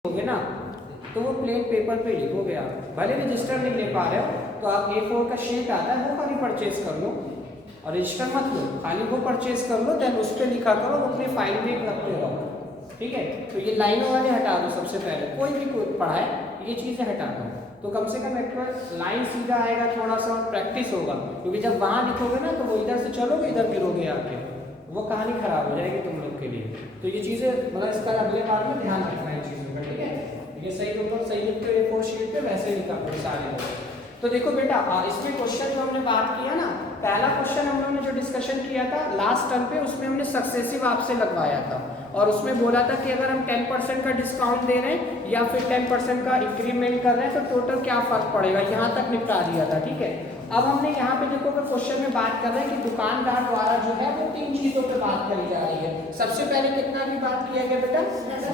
लिखोगे ना तो वो प्लेन पेपर पे लिखोगे आप, भले रजिस्टर नहीं ले पा रहे हो तो आप A4 का शीट आता है वो खाली परचेज कर लो और रजिस्टर मत लो, खाली वो परचेज कर लो, देन उस पर लिखा करो, अपने फाइल में रखते रहो। ठीक है, तो ये लाइनों वाले हटा दो सबसे पहले, कोई भी कोई पढ़ाए ये चीज़ें हटा दो, तो कम से कम एक लाइन सीधा आएगा, थोड़ा सा प्रैक्टिस होगा, क्योंकि जब वहाँ लिखोगे ना तो वो इधर से चलोगे इधर गिरोगे आके, वो कहानी खराब हो जाएगी तुम लोग के लिए। तो ये चीज़ें मतलब इसका अगले बार में ध्यान रखना है चीज़ों का। ठीक है, ये सही ऊपर सही लिखते हो A4 शीट पे वैसे लिखा करो सारे लोग। तो देखो बेटा इसमें क्वेश्चन जो हमने बात किया ना, पहला क्वेश्चन हम लोगों ने जो डिस्कशन किया था लास्ट टर्म पे, उसमें हमने सक्सेसिव आपसे लगवाया था और उसमें बोला था कि अगर हम 10% का डिस्काउंट दे रहे हैं या फिर 10% का इंक्रीमेंट कर रहे हैं तो टोटल क्या फर्क पड़ेगा, यहाँ तक निपटा दिया था। ठीक है, अब हमने यहाँ पे देखो अगर क्वेश्चन में बात कर रहे हैं कि दुकानदार द्वारा जो है वो 3 चीजों पे बात करी जा रही है। सबसे पहले कितना की बात किया गया बेटा,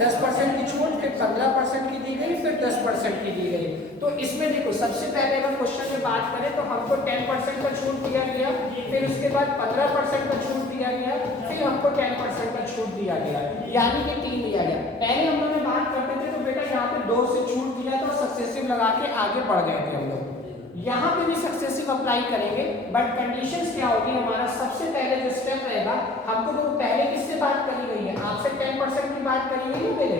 10% की छूट, फिर 15% की दी गई, फिर 10% की दी गई। तो इसमें देखो सबसे पहले अगर क्वेश्चन में बात करें तो हमको 10% का छूट दिया गया, फिर उसके बाद 15% का छूट दिया गया, फिर हमको 10% का छूट दिया गया, यानी कि 3 दिया गया। पहले हम लोग बात करते थे तो बेटा यहाँ पे 2 से छूट दिया था, सक्सेसिव लगा के आगे बढ़ गए थे हम लोग। यहाँ पे भी सक्सेसिव अप्लाई करेंगे, बट कंडीशंस क्या होगी, हमारा सबसे पहले जो स्टेप रहेगा, हमको तो पहले किससे बात करी गई है, आपसे 10% की बात करी गई है पहले,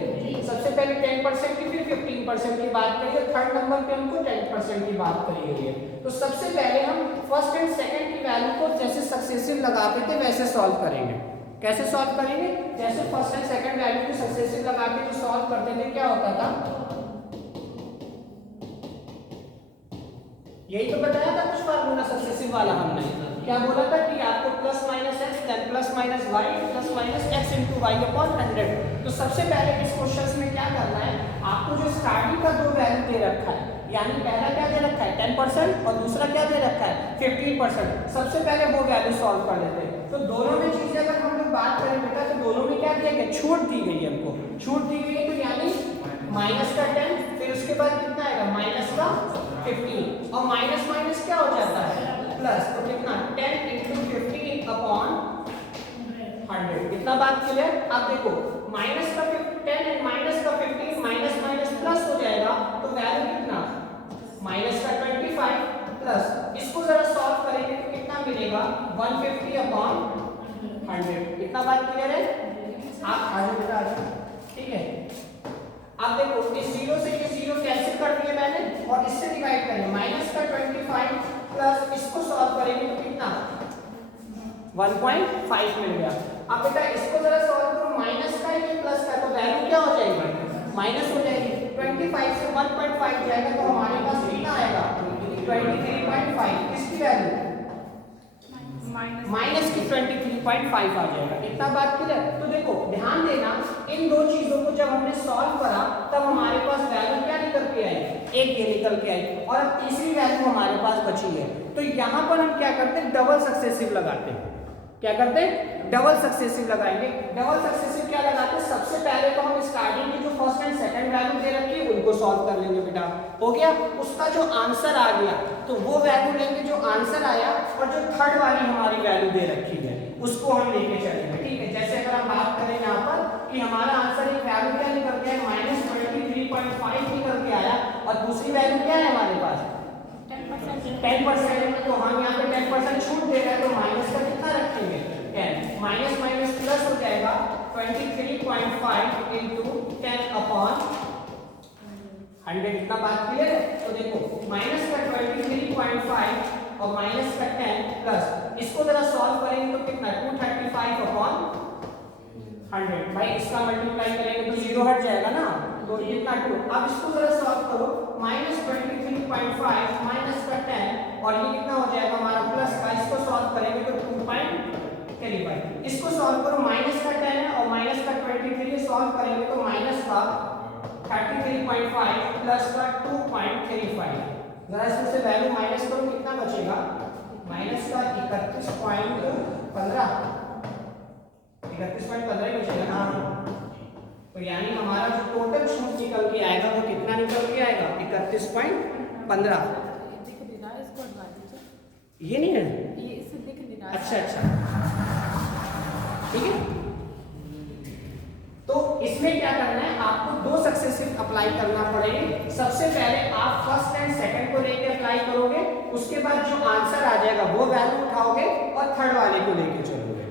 सबसे पहले 10% की, फिर 15% की बात करी है, थर्ड नंबर पे हमको 10% की बात करी गई है। तो सबसे पहले हम फर्स्ट एंड सेकंड की वैल्यू को जैसे सक्सेसिव लगाते थे वैसे सॉल्व करेंगे। कैसे सॉल्व करेंगे, जैसे फर्स्ट एंड सेकंड वैल्यू को सक्सेसिव लगा के जो सॉल्व करते थे क्या होता था, यही तो बताया था कुछ फार्मूला सक्सेसिव वाला हमने, क्या बोला था कि आपको plus minus x then plus minus y plus minus x into y upon 100। तो सबसे पहले इस क्वेश्चन में क्या करना है, आपको जो स्टार्टिंग का 2 वैल्यू दे रखा है, यानी पहला क्या दे रखा है 10% और दूसरा क्या दे रखा है 15%, सबसे पहले वो वैल्यू सॉल्व कर लेते हैं। तो दोनों में चीजें अगर हम लोग बात करें बेटा तो दोनों में क्या दिया गया, छूट दी गई है, हमको छूट दी गई है, तो यानी माइनस का 10, फिर उसके बाद कितना आएगा माइनस का 15, और माइनस माइनस क्या हो जाता है प्लस, तो कितना 10 इंटू 15 अपॉन 100। कितना बात क्लियर, अब देखो माइनस का 10 एंड माइनस का 15, माइनस माइनस प्लस हो जाएगा, तो वैल्यू कितना माइनस का 25 प्लस, इसको जरा सॉल्व करेंगे तो कितना मिलेगा 150 अपॉन 100। कितना बात क्लियर है, आप आगे बेटा आगे। ठीक है, अब देखो इस 0 से ये 0 कैंसिल कर दिए मैंने और इससे डिवाइड करेंगे, माइनस का 25 प्लस इसको सॉल्व करेंगे तो कितना 1.5 मिल गया। अब बेटा इसको जरा सॉल्व करो, माइनस का ये प्लस का, तो वैल्यू क्या हो जाएगी माइनस हो जाएगी, 25 से 1.5 जाएगा तो हमारे पास कितना आएगा 23.5, किसकी वैल्यू माइनस की 23.5 आ जाएगा। इतना बात क्लियर। तो देखो ध्यान देना, इन दो चीजों को जब हमने सॉल्व करा तब हमारे पास वैल्यू क्या निकल के आई, एक ये निकल के आई, और अब तीसरी वैल्यू हमारे पास बची है। तो यहाँ पर हम क्या करते हैं, डबल सक्सेसिव लगाते हैं। क्या करते हैं, डबल सक्सेसिव लगाएंगे। डबल सक्सेसिव क्या लगाते हैं, सबसे पहले तो हम स्टार्टिंग की जो फर्स्ट एंड सेकंड वैल्यू दे रखी है उनको सॉल्व कर लेंगे बेटा, हो गया। उसका जो आंसर आ गया तो वो वैल्यू लेंगे जो आंसर आया, और जो थर्ड वाली हमारी वैल्यू दे रखी है उसको हम लेके चलेंगे। ठीक है, जैसे अगर हम बात करें यहाँ पर कि हमारा आंसर एक वैल्यू क्या निकल के आया -23.5 निकल के आया, और दूसरी वैल्यू क्या है हमारे पास 10%, तो हम यहाँ पे 10% छूट दे रहे हैं, तो माइनस का कितना रखेंगे 10, माइनस माइनस प्लस हो जाएगा 23.5 इंटू 10 अपॉन 100। इतना बात क्लियर है। तो देखो माइनस का 23.5 और माइनस का 10 प्लस, इसको जरा सॉल्व करेंगे तो कितना 235 अपॉन 100। भाई इसका मल्टीप्लाई करेंगे तो 0 हट जाएगा ना, तो कितना 2। अब इसको जरा सॉल्व करो, -23.5 माइनस का 10 और ये कितना हो जाएगा हमारा प्लस का, इसको सॉल्व करेंगे तो 2.35। इसको सॉल्व करो, माइनस का 10 है और माइनस का 23 सॉल्व करेंगे तो माइनस का 33.5 प्लस का 2.35। जरा इसमें से वैल्यू माइनस करो, कितना बचेगा माइनस का 31.15 ही बचेगा ना। तो यानी हमारा जो टोटल छूट निकल के आएगा वो कितना निकल के आएगा 31.15। ये नहीं है, ये इससे दिख नहीं रहा। अच्छा अच्छा, ठीक है। तो इसमें क्या करना है, आपको दो सक्सेसिव अप्लाई करना पड़ेंगे। सबसे पहले आप फर्स्ट एंड सेकंड को लेके अप्लाई करोगे, उसके बाद जो आंसर आ जाएगा वो वैल्यू उठाओगे और थर्ड वाले को लेके चलोगे,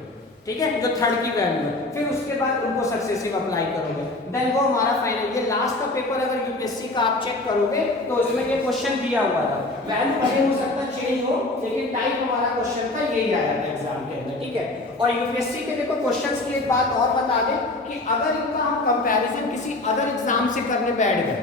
ठीक है, जो थर्ड की वैल्यू है, फिर उसके बाद उनको सक्सेसिव अप्लाई करोगे, देन वो हमारा फाइनल। ये लास्ट का पेपर अगर यूपीएससी का आप चेक करोगे तो उसमें ये क्वेश्चन दिया हुआ था, वैल्यू भले हो सकता चेंज हो, लेकिन टाइप हमारा क्वेश्चन था यही आया था एग्जाम के अंदर, ठीक है। और यूपीएससी के देखो क्वेश्चंस की एक बात और बता दें कि अगर इनका हम कंपैरिजन किसी अदर एग्जाम से करने बैठ गए,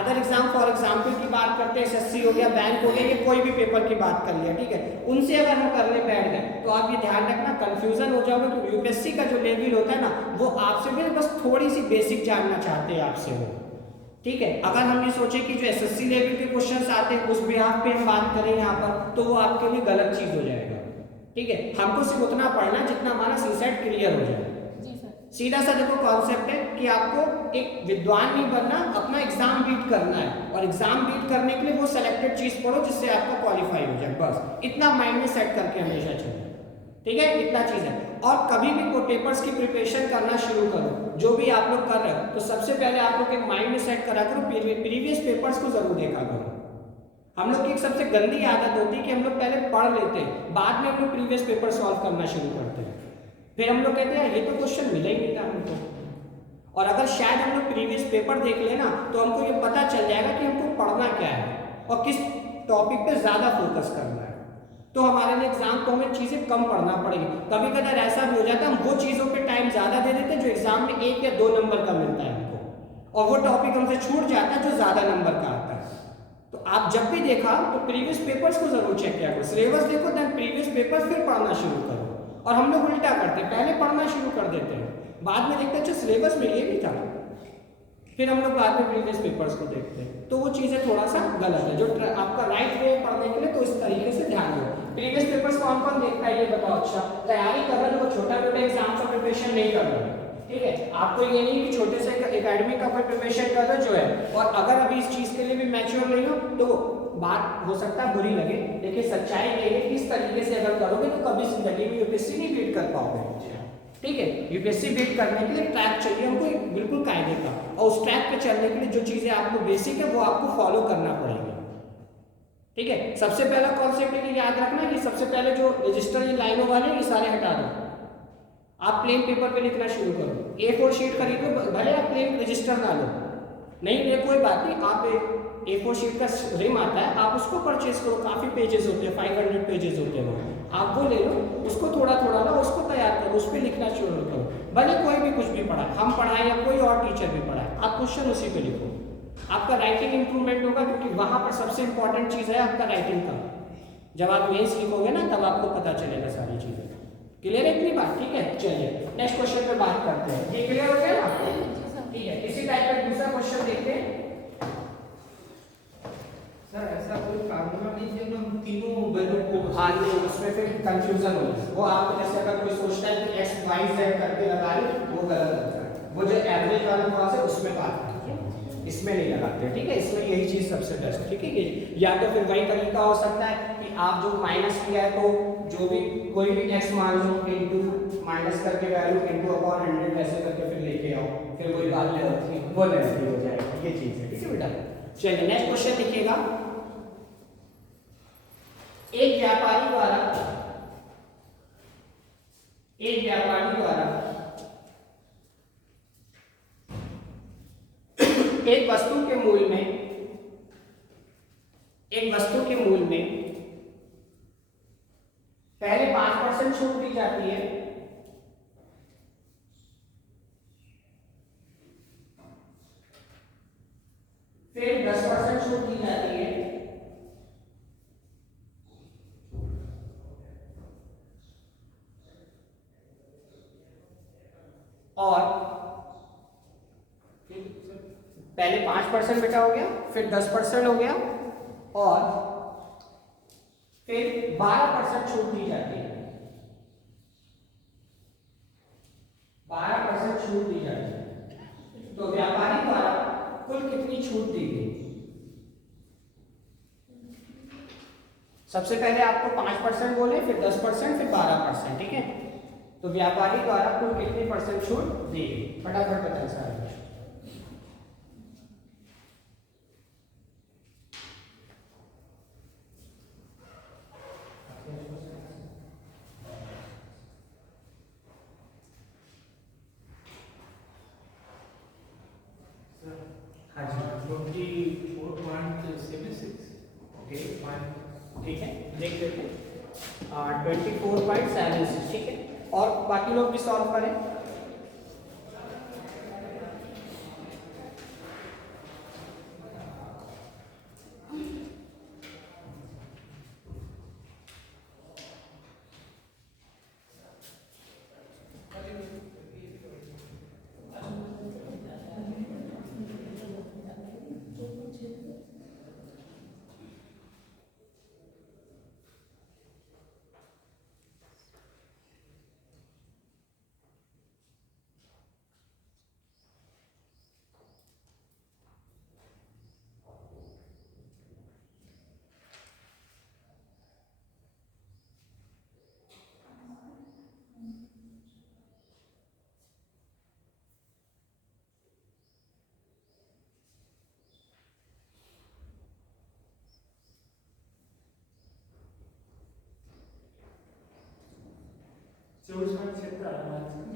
अदर एग्जाम फॉर एग्जाम्पल की बात करते हैं, एसएससी हो गया, बैंक हो गया, ये कोई भी पेपर की बात कर लिया, ठीक है, उनसे अगर हम करने बैठ गए तो आप ये ध्यान रखना कंफ्यूजन हो जाओगे, क्योंकि यूपीएससी का जो लेवल होता है ना वो आपसे भी बस थोड़ी सी बेसिक जानना चाहते हैं आपसे वो, ठीक है। अगर हम ये सोचे कि जो एसएससी लेवल के क्वेश्चंस आते हैं उस बिहाफ पे हम बात करें यहाँ पर, तो वो आपके लिए गलत चीज हो जाएगा, ठीक है। हमको सिर्फ उतना पढ़ना है जितना हमारा सीसेट क्लियर हो जाए। सीधा सा देखो कॉन्सेप्ट है कि आपको एक विद्वान नहीं बनना, अपना एग्जाम बीट करना है, और एग्जाम बीट करने के लिए वो सेलेक्टेड चीज पढ़ो जिससे आपका क्वालिफाई हो जाए, बस इतना माइंड में सेट करके हमेशा चलो, ठीक है, इतना चीज है। और कभी भी कोई पेपर्स की प्रिपरेशन करना शुरू करो, जो भी आप लोग कर रहे हो, तो सबसे पहले आप लोग एक माइंड में सेट करा करो, प्रीवियस पेपर्स को जरूर देखा करो। हम लोग की एक सबसे गंदी आदत होती है कि हम लोग पहले पढ़ लेते हैं, बाद में हम लोग प्रीवियस पेपर सॉल्व करना शुरू करते हैं, फिर हम लोग कहते हैं ये तो क्वेश्चन मिला ही नहीं था हमको। और अगर शायद हम लोग प्रीवियस पेपर देख लेना तो हमको ये पता चल जाएगा कि हमको पढ़ना क्या है और किस टॉपिक पे ज्यादा फोकस करना है, तो हमारे लिए एग्जाम को हमें चीजें कम पढ़ना पड़ेगी। कभी कभी ऐसा भी हो जाता है हम वो चीजों पे टाइम ज्यादा दे देते हैं जो एग्जाम में 1 या 2 नंबर का मिलता है हमको, और वो टॉपिक हमसे छूट जाता है जो ज्यादा नंबर का आता है। तो आप जब भी देखा तो प्रीवियस पेपर्स को जरूर चेक किया करो, सिलेबस देखो देन प्रीवियस पेपर, फिर पढ़ना शुरू करो। और हम लोग उल्टा करते हैं, पहले पढ़ना शुरू कर देते हैं, बाद में देखते हैं अच्छा सिलेबस में ये भी था, फिर हम लोग बाद में प्रीवियस पेपर्स को देखते हैं, तो वो चीजें थोड़ा सा गलत है। जो आपका राइट वे पढ़ने के लिए तो इस तरीके से ध्यान दो। प्रीवियस पेपर्स कौन कौन देखता है ये बताओ, अच्छा तैयारी कर रहे हो, छोटा छोटा एग्जाम का प्रिपरेशन नहीं कर रहे, ठीक है, आपको ये नहीं कि छोटे से एकेडमिक का कोई प्रिपरेशन कर रहे जो है, और अगर अभी इस चीज के लिए भी मैच्योर नहीं हो तो बात हो सकता है बुरी लगे, लेकिन सच्चाई ये है कि इस तरीके से अगर करोगे तो कभी जिंदगी में यूपीएससी नहीं बीट कर पाओगे, ठीक है। यूपीएससी बीट करने के लिए ट्रैक चाहिए हमको एक बिल्कुल कायदे का, और उस ट्रैक पे चलने के लिए जो चीजें आपको बेसिक है वो आपको फॉलो करना पड़ेगा, ठीक है। सबसे पहला कॉन्सेप्ट है कि याद रखना कि सबसे पहले जो रजिस्टर ये लाइनों वाले ये सारे हटा दो, आप प्लेन पेपर पे लिखना शुरू करो। A4 शीट खरीदो, भले आप प्लेन रजिस्टर ना लो, नहीं ये कोई बात नहीं, आप A4 शीट का रिम आता है, आप उसको परचेज करो, काफी पेजेस होते हैं, 500 पेजेस होते हैं वो, आप वो ले लो, उसको थोड़ा थोड़ा लो, उसको तैयार करो, उस पर लिखना शुरू करो। भले कोई भी कुछ भी पढ़ाए, हम पढ़ाए या कोई और टीचर भी पढ़ाए, आप क्वेश्चन उसी पे लिखो, आपका राइटिंग इंप्रूवमेंट होगा, क्योंकि वहां पर सबसे इंपॉर्टेंट चीज है आपका राइटिंग का। जब आप मेंस लिखोगे ना तब आपको पता चलेगा सारी चीजें। क्लियर है इतनी बात, ठीक है। चलिए नेक्स्ट क्वेश्चन पे बात करते हैं, ये क्लियर हो गया ना, ठीक है। इसी टाइप का दूसरा क्वेश्चन देखते हैं। सर ऐसा कोई फार्मूला नहीं है जो हम तीनों वैल्यू को, हाँ नहीं, उसमें फिर कंफ्यूजन हो जाए, वो आप जैसे अगर कोई सोचता है कि x y z करके लगा ले वो गलत होता है, वो जो एवरेज वाला क्लास है उसमें बात करते हैं, इसमें नहीं लगाते, ठीक है। इसमें यही चीज सबसे बेस्ट, ठीक है। या तो फिर वही तरीका हो सकता है कि आप जो माइनस किया है तो जो भी कोई भी x मान लो इनटू माइनस करके वैल्यू इनटू अपॉन 100 ऐसे करके फिर लेके आओ, फिर वही बात वो नेगेटिव हो जाएगी, ये चीज है, ठीक है बेटा। चलिए नेक्स्ट क्वेश्चन देखिएगा। एक व्यापारी द्वारा एक वस्तु के मूल्य में पहले 5% छूट दी जाती है, फिर 10% छूट दी जाती है, और पहले 5% बेटा हो गया, फिर 10% हो गया, और फिर 12% छूट दी जाती है, 12% छूट दी जाती है। तो व्यापारी द्वारा कुल कितनी छूट दी गई? सबसे पहले आपको 5% बोले, फिर 10%, फिर 12%, ठीक है। तो व्यापारी द्वारा कुल कितनी % छूट दी गई, फटाफट बताएं सारे। हाँ जी 24.76 ओके ठीक है देख लेते हैं 24.76 ठीक है, और बाकी लोग भी सॉल्व करें।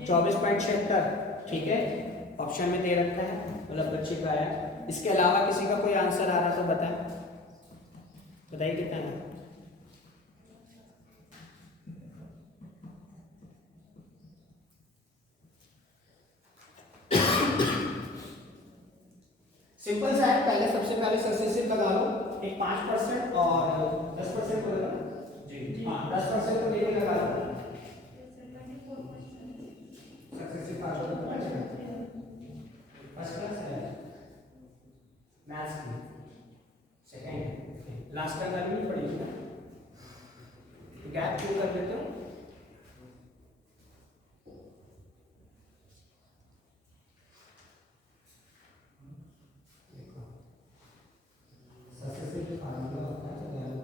चौबीस पॉइंट 76 ठीक है, ऑप्शन में दे रखा है, मतलब बच्चे का है। इसके अलावा किसी का कोई आंसर आ रहा तो बताएं, बताइए कितना है। सिंपल सा है, पहले सबसे पहले सक्सेसिव लगा लो, एक 5% और 10% को लगा जी, हाँ 10% को लेके लगा लो, सक्सेसिव 5% फर्स्ट क्लास है मैथ्स की, सेकंड लास्ट का वैल्यू नहीं पड़ी है, गैप क्यों कर देते हो। सक्सेसिव फार्मूला होता है तो वैल्यू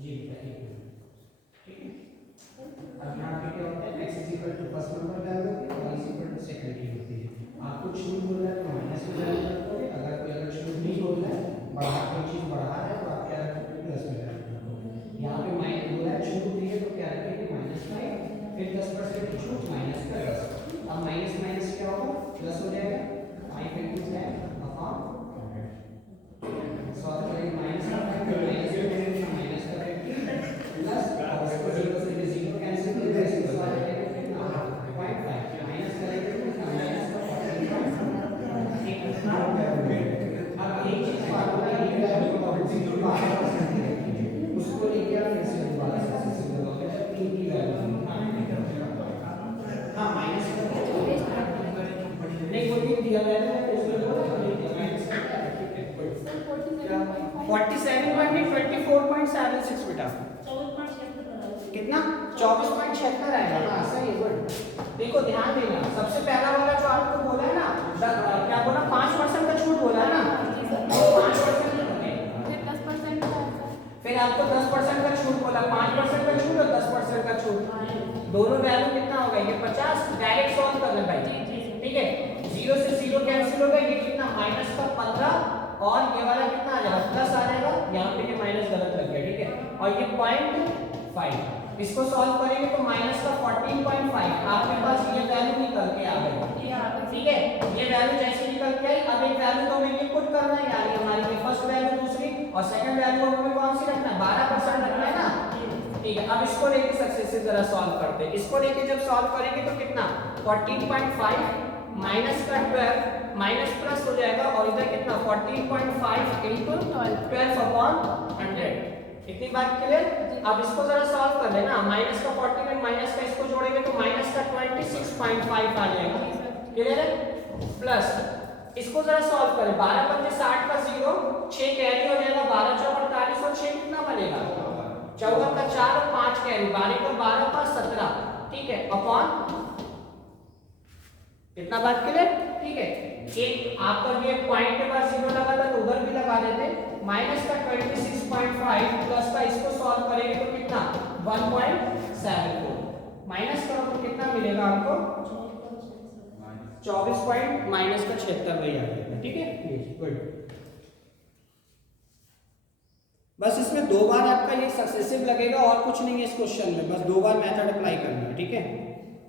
जी बताइए ठीक है। अब यहाँ पे क्या होता है, x = फर्स्ट नंबर वैल्यू होती है, y = सेकंड की होती है। आपको छूट बोल रहा है तो माइनस में वैल्यू रखोगे, अगर कोई अगर छूट नहीं बोल रहा है, बढ़ा कोई चीज बढ़ा है तो आप क्या रखोगे, प्लस में वैल्यू रखोगे। यहाँ पे माइनस बोला है छूट दी है तो क्या रखेंगे, -5, फिर 10% की छूट माइनस का 10। अब माइनस माइनस क्या होगा, प्लस हो जाएगा, 5 × 10 अपॉन 100 सॉल्व करेंगे, माइनस का 5 फिर माइनस का 50 माइनस का 50 प्लस और इसको 0 से 0 कैंसिल कर देंगे, इसको सॉल्व करेंगे कितना 0.5 माइनस करेंगे कितना माइनस का 14.5। अब एक चीज फार्मूला ये वैल्यू पॉजिटिव 12% की रखी है, उसको लेके आप फिर से दोबारा सक्सेसिव लगाओगे जब 3 की वैल्यू हां माइनस नहीं वो भी दिया गया है उसमें बोला माइनस का 47.24.76 बेटा कितना 24.76 आएगा। हाँ सही गुड। देखो ध्यान देना, सबसे पहला वाला जो आपको बोला है ना, क्या बोला 5% का छूट बोला है ना, 5% फिर आपको 10% का छूट बोला, 5% का छूट और 10% का छूट, दोनों वैल्यू कितना होगा, ये 50 डायरेक्ट सॉल्व कर ले भाई ठीक है, 0 से 0 कैंसिल होगा, ये कितना माइनस का 15 और ये वाला कितना आ जाएगा प्लस आ जाएगा, यहाँ पे ये माइनस गलत लग गया ठीक है, और ये 0.5 इसको सॉल्व करेंगे तो माइनस का 14.5 आपके पास ये वैल्यू निकल के आ गई ठीक है। ये वैल्यू जैसे निकल के आई, अब एक वैल्यू तो हमें इनपुट करना है, यानी हमारी ये फर्स्ट वैल्यू दूसरी और सेकंड वैल्यू हमें कौन सी रखना है, 12% रखना है ना ठीक है। अब इसको लेके सक्सेसिव जरा सॉल्व करते हैं, इसको लेके जब सॉल्व करेंगे तो कितना 14.5 माइनस का 12 माइनस प्लस हो जाएगा और इधर कितना 14.5 × 12/100 इतनी बात क्लियर। अब इसको जरा सॉल्व कर लेना, माइनस का 14 और माइनस का इसको जोड़ेंगे तो माइनस का 26.5 आ जाएगा क्लियर है, प्लस इसको जरा सॉल्व करें, 12 × 5 = 60 का 0 6 कैरी हो जाएगा, 12 × 4 = 48 और 6 कितना बनेगा 54 का 4 और 5 कैरी, 12 × 12 = 17 ठीक है, अपॉन इतना बात क्लियर? ठीक है, एक आपका ये पॉइंट के पास 0 लगा था तो उधर भी लगा देते। माइनस का 26.5 प्लस का इसको सॉल्व करेंगे तो कितना 1.74 माइनस करो तो कितना मिलेगा आपको 24 पॉइंट माइनस का 76 वही आ जाएगा। ठीक है, गुड। बस इसमें 2 बार आपका ये सक्सेसिव लगेगा और कुछ नहीं है इस क्वेश्चन में, बस 2 बार मेथड अप्लाई करना है। ठीक है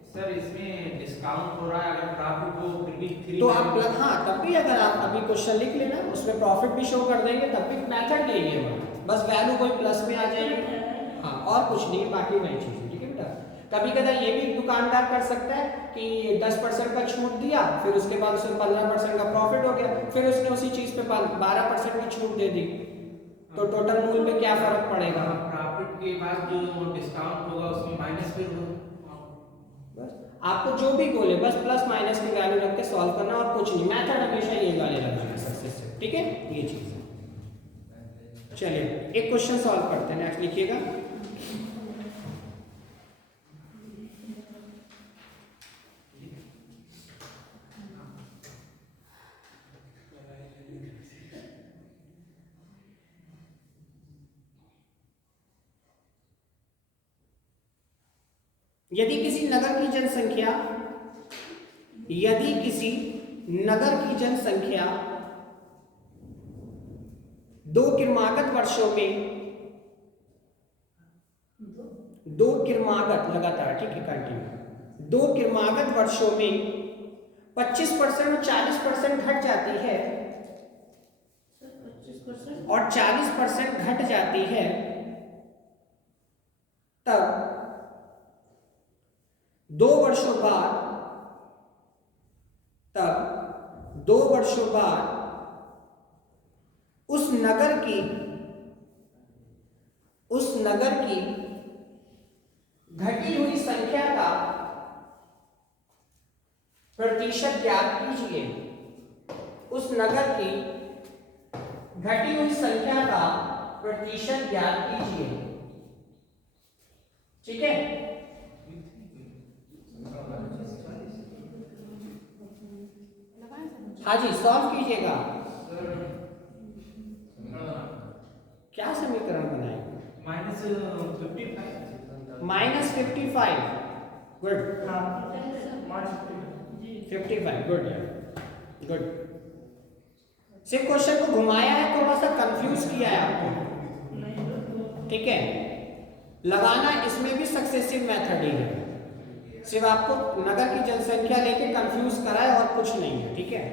सर, इसमें डिस्काउंट हो रहा है, अगर प्रॉफिट हो फिर भी 3 तो आप हाँ तब भी अगर आप अभी क्वेश्चन लिख लेना उसमें प्रॉफिट भी शो कर देंगे तब भी मेथड यही है, बस वैल्यू कोई प्लस में आ जाएगी। हाँ और कुछ नहीं है, बाकी वही चीज़ है। ठीक है बेटा, कभी कभी ये भी दुकानदार कर सकता है कि 10% का छूट दिया, फिर उसके बाद उसमें 15% का प्रॉफिट हो गया, फिर उसने उसी चीज़ पे 12% की छूट दे दी, तो टोटल मूल्य में क्या फर्क पड़ेगा? प्रॉफिट के बाद जो डिस्काउंट होगा उसमें माइनस फिर होगा। बस आपको जो भी बोले बस प्लस माइनस की वैल्यू रख के सॉल्व करना और कुछ नहीं, मेथड हमेशा ये वाले लगाना सक्सेस से। ठीक है, ये चीज़ है। चलिए एक क्वेश्चन सॉल्व करते हैं, नेक्स्ट लिखिएगा। यदि किसी नगर की जनसंख्या 2 क्रमागत वर्षों में 2 क्रमागत लगातार, ठीक है कंटिन्यू, 2 क्रमागत वर्षों में 25% और 40% घट जाती है और 40% घट जाती है, तब 2 वर्षों बाद उस नगर की घटी हुई संख्या का प्रतिशत ज्ञात कीजिए। उस नगर की घटी हुई संख्या का प्रतिशत ज्ञात कीजिए। ठीक है, हाँ जी सॉल्व कीजिएगा। क्या समीकरण बनाएंगे? -55 गुड, 55 गुड गुड। सिर्फ क्वेश्चन को घुमाया है, थोड़ा सा कंफ्यूज किया है आपको। ठीक है, लगाना इसमें भी सक्सेसिव मेथड ही है, सिर्फ आपको नगर की जनसंख्या लेके कंफ्यूज करा है और कुछ नहीं है। ठीक है,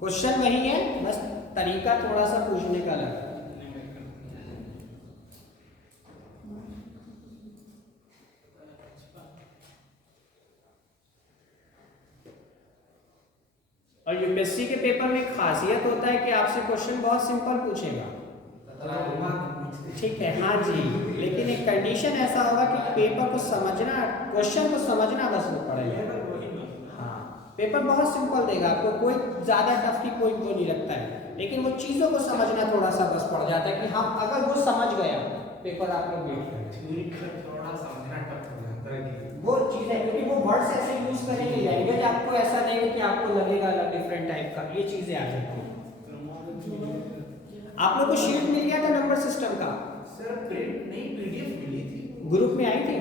क्वेश्चन वही है, बस तरीका थोड़ा सा पूछने का अलग। और यूपीएससी के पेपर में खासियत होता है कि आपसे क्वेश्चन बहुत सिंपल पूछेगा। ठीक है, हाँ जी, लेकिन एक कंडीशन ऐसा होगा कि पेपर को समझना, क्वेश्चन को समझना बस वो पड़ेगा। हाँ, पेपर बहुत सिंपल देगा आपको, कोई ज़्यादा टफ की कोई वो नहीं रखता है, लेकिन वो चीज़ों को समझना थोड़ा सा बस पड़ जाता है कि हम अगर वो समझ गया पेपर आप लोग वेट करें। थोड़ा समझना टफ हो जाता है, वो चीज़ है क्योंकि वो वर्ड्स ऐसे यूज करेंगे, लैंग्वेज आपको ऐसा नहीं है कि आपको लगेगा अलग डिफरेंट टाइप का, ये चीज़ें आ जाती हैं। आप लोग को शीट मिल गया था नंबर सिस्टम का? सर प्रिंट नहीं, पीडीएफ मिली थी, ग्रुप में आई थी,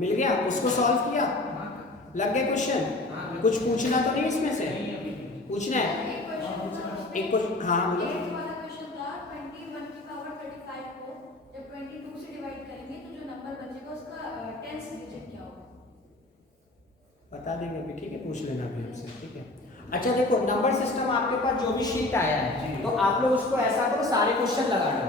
मिल गया, उसको सॉल्व किया, लग गया क्वेश्चन। कुछ पूछना तो नहीं इसमें से? पूछना है एक क्वेश्चन। हाँ बोलो। वाला क्वेश्चन था 21 की पावर 35 को जब 22 से डिवाइड करेंगे तो जो नंबर बचेगा उसका 10th डिजिट क्या होगा? बता देंगे अभी, ठीक है, पूछ लेना अभी हमसे। ठीक है, अच्छा देखो नंबर सिस्टम आपके पास जो भी शीट आया है तो आप लोग उसको ऐसा करो सारे क्वेश्चन लगा दो,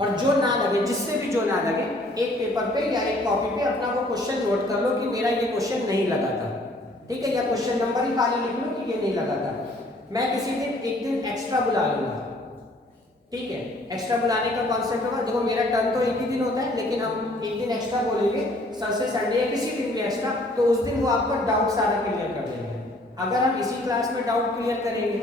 और जो ना लगे, जिससे भी जो ना लगे, एक पेपर पे या एक कॉपी पे अपना वो क्वेश्चन नोट कर लो कि मेरा ये क्वेश्चन नहीं लगा था। ठीक है, या क्वेश्चन नंबर ही खाली लिख लो कि ये नहीं लगा था। मैं किसी दिन एक दिन एक्स्ट्रा बुला लूंगा। ठीक है, एक्स्ट्रा बुलाने का कॉन्सेप्ट होगा, देखो मेरा टर्न तो एक ही दिन होता है, लेकिन हम एक दिन एक्स्ट्रा बोलेंगे, सर से संडे या किसी दिन भी एक्स्ट्रा, तो उस दिन वो आपका डाउट सारा क्लियर कर देंगे। अगर हम इसी क्लास में डाउट क्लियर करेंगे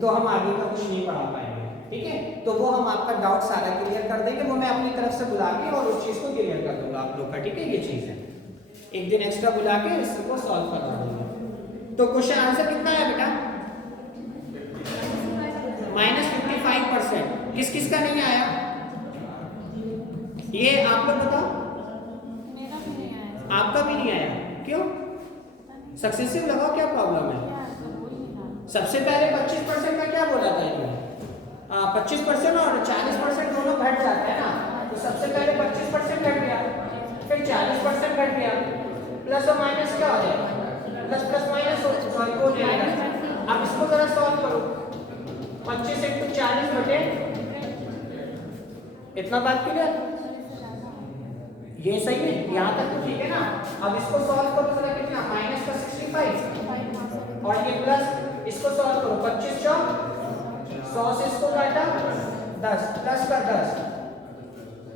तो हम आगे का कुछ नहीं पढ़ा पाएंगे। ठीक है, तो वो हम आपका डाउट सारा क्लियर कर देंगे, वो मैं अपनी तरफ से बुला के और उस चीज़ को क्लियर कर दूंगा आप लोग का। ठीक है, ये चीज़ है। एक दिन एक्स्ट्रा बुला के इसको सॉल्व करवा देंगे। तो क्वेश्चन आंसर कितना है बेटा? -55%। किस किस का नहीं आया? ये आप लोग बताओ। मेरा भी नहीं आया। आपका भी नहीं आया, क्यों? सक्सेसिव लगाओ, क्या प्रॉब्लम है? सबसे पहले 25% का क्या बोला था इन्होंने? 25% और 40% दोनों घट जाता है ना, तो सबसे पहले 25% घट गया, फिर 40% घट गया, प्लस और माइनस क्या हो जाएगा? प्लस प्लस माइनस हो जाएगा। अब इसको जरा सॉल्व करो। 25 × 40 बटे, इतना बात क्लियर? ये सही है, यहाँ तक तो ठीक है ना। अब इसको सॉल्व करो जरा, कितना? माइनस का 65 और ये प्लस, इसको सॉल्व करो। 25 चौक 100 से इसको काटा 10, प्लस का 10।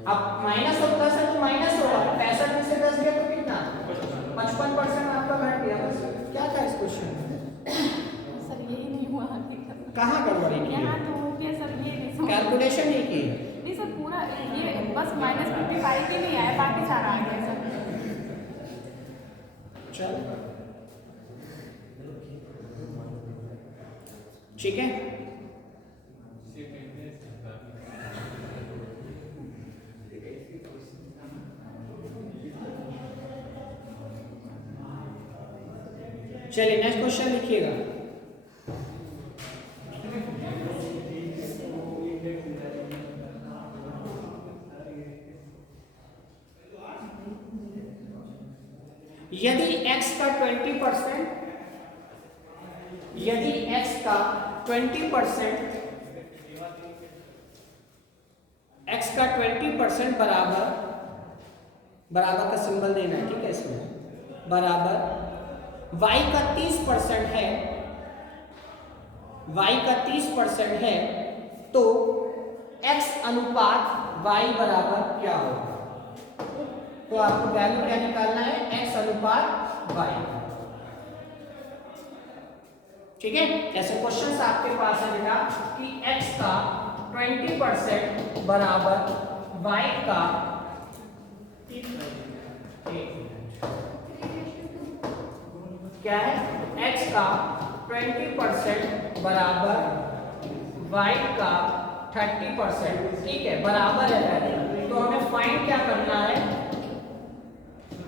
अब माइनस और प्लस है तो माइनस होगा। 65 में से 10 गया तो कितना? 55% आपका घट गया। बस क्या था इस क्वेश्चन में? सर यही नहीं हुआ। कहाँ गड़बड़ी की? यहाँ तो हो गया सर, ये नहीं समझ। कैलकुलेशन नहीं की? नहीं सर, पूरा ये बस -55 ही नहीं आया, बाकी सारा आ गया सर। चल ठीक है। चलिए नेक्स्ट क्वेश्चन लिखिएगा। यदि x का 20%, यदि x का 20%, x का 20% बराबर, बराबर का सिंबल देना है, ठीक है, इसमें बराबर y का 30% है, y का 30% है, तो x अनुपात y बराबर क्या होगा? तो आपको वैल्यू क्या निकालना है? x अनुपात y। ठीक है, ऐसे क्वेश्चंस आपके पास है बेटा कि x का 20% बराबर y का क्या है? x का 20% बराबर y का 30%, ठीक है, बराबर है पहले। तो हमें फाइंड क्या करना है?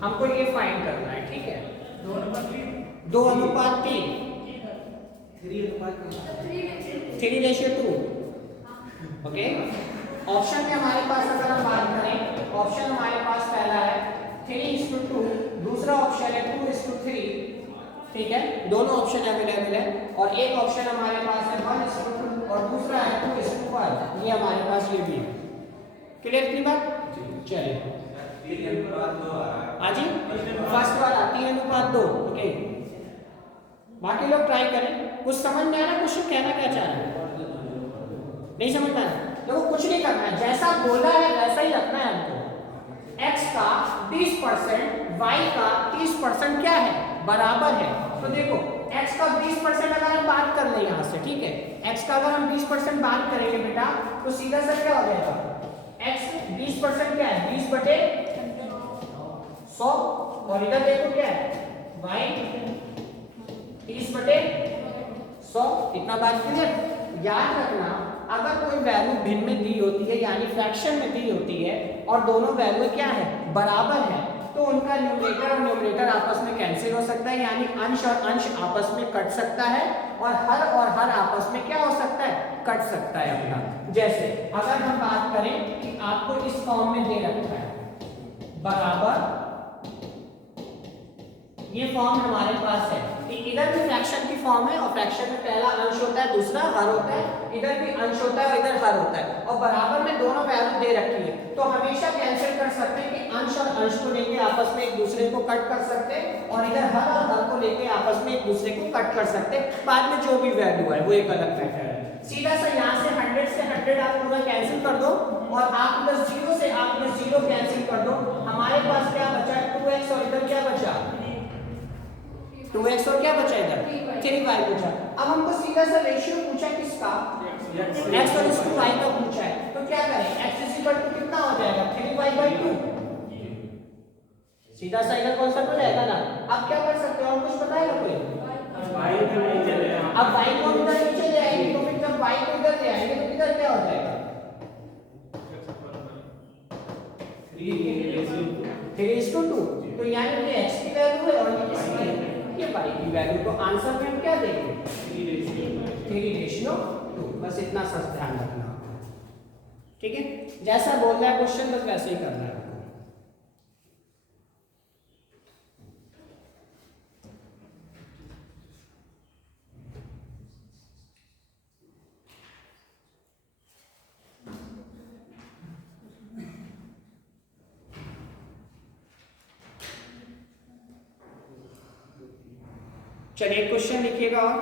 हमको ये फाइंड करना है, ठीक है। 2:3, 3:2। ओके, ऑप्शन में हमारे पास अगर हम बात करें, ऑप्शन हमारे पास पहला है 3:2, दूसरा ऑप्शन है 2:3, ठीक है, दोनों ऑप्शन अवेलेबल है। और एक ऑप्शन हमारे पास है 1:2 और दूसरा है 2:1, ये हमारे पास ये भी है। क्लियर की बात? चलिए हाँ जी, फर्स्ट वाला 3:2। ओके, बाकी लोग ट्राई करें। कुछ समझ में आ रहा है क्वेश्चन कहना क्या चाह रहा है? नहीं समझ में आ रहा? देखो कुछ नहीं करना है, जैसा बोला है वैसा ही रखना है हमको। x का 20%, y का 30% क्या है? बराबर है। तो देखो x का 20% अगर हम बात कर ले यहाँ से, ठीक है, x का अगर हम 20% बात करेंगे बेटा, तो सीधा सा क्या हो जाएगा? x 20% क्या है? 20/100। और इधर देखो क्या है? y 30/100। इतना बात क्लियर? याद रखना, अगर कोई वैल्यू भिन्न में दी होती है, यानी फ्रैक्शन में दी होती है, और दोनों वैल्यू क्या है? बराबर है, तो उनका न्यूमरेटर और न्यूमरेटर आपस में कैंसिल हो सकता है, यानी अंश और अंश आपस में कट सकता है, और हर आपस में क्या हो सकता है? कट सकता है अपना। जैसे अगर हम बात करें कि आपको इस फॉर्म में दे रखा है बराबर, ये फॉर्म हमारे पास है कि इधर भी फ्रैक्शन की फॉर्म है, और फ्रैक्शन में पहला अंश होता है, दूसरा हर होता है, इधर भी अंश होता है और इधर हर होता है, और बराबर में दोनों वैल्यू दे रखी है, तो हमेशा कैंसिल कर सकते हैं कि अंश और अंश को लेके आपस में एक दूसरे को कट कर सकते हैं, और इधर हर और हर को लेके आपस में एक दूसरे को कट कर सकते हैं। बाद में जो भी वैल्यू है वो एक अलग मैटर है। सीधा सा यहाँ से 100 से 100 आप पूरा कैंसिल कर दो, और आप इधर 0 से आप इधर 0 कैंसिल कर दो। हमारे पास क्या बचा? 2x, और इधर क्या बचा? 2x, और क्या बचा इधर? 3y बचा। अब हमको सीधा सा रेशियो पूछा किसका? x और इसको y का पूछा है, तो क्या करें? x कितना हो जाएगा? 3y/2। सीधा सा इधर कॉन्सेप्ट हो जाएगा ना। अब क्या कर सकते हो, और कुछ बताएगा कोई? वाई तो नहीं चलेगा। अब y को इधर नीचे ले आएंगे तो फिर जब y को इधर ले आएंगे तो इधर क्या हो जाएगा? 3:2। तो यानी कि x की वैल्यू है और ये किसकी है? ये y की वैल्यू। तो आंसर में हम क्या देंगे? 3:2। बस इतना सा ध्यान रखना, ठीक है? जैसा बोल रहा है क्वेश्चन बस वैसे ही करना है आपको। चलिए क्वेश्चन लिखिएगा। और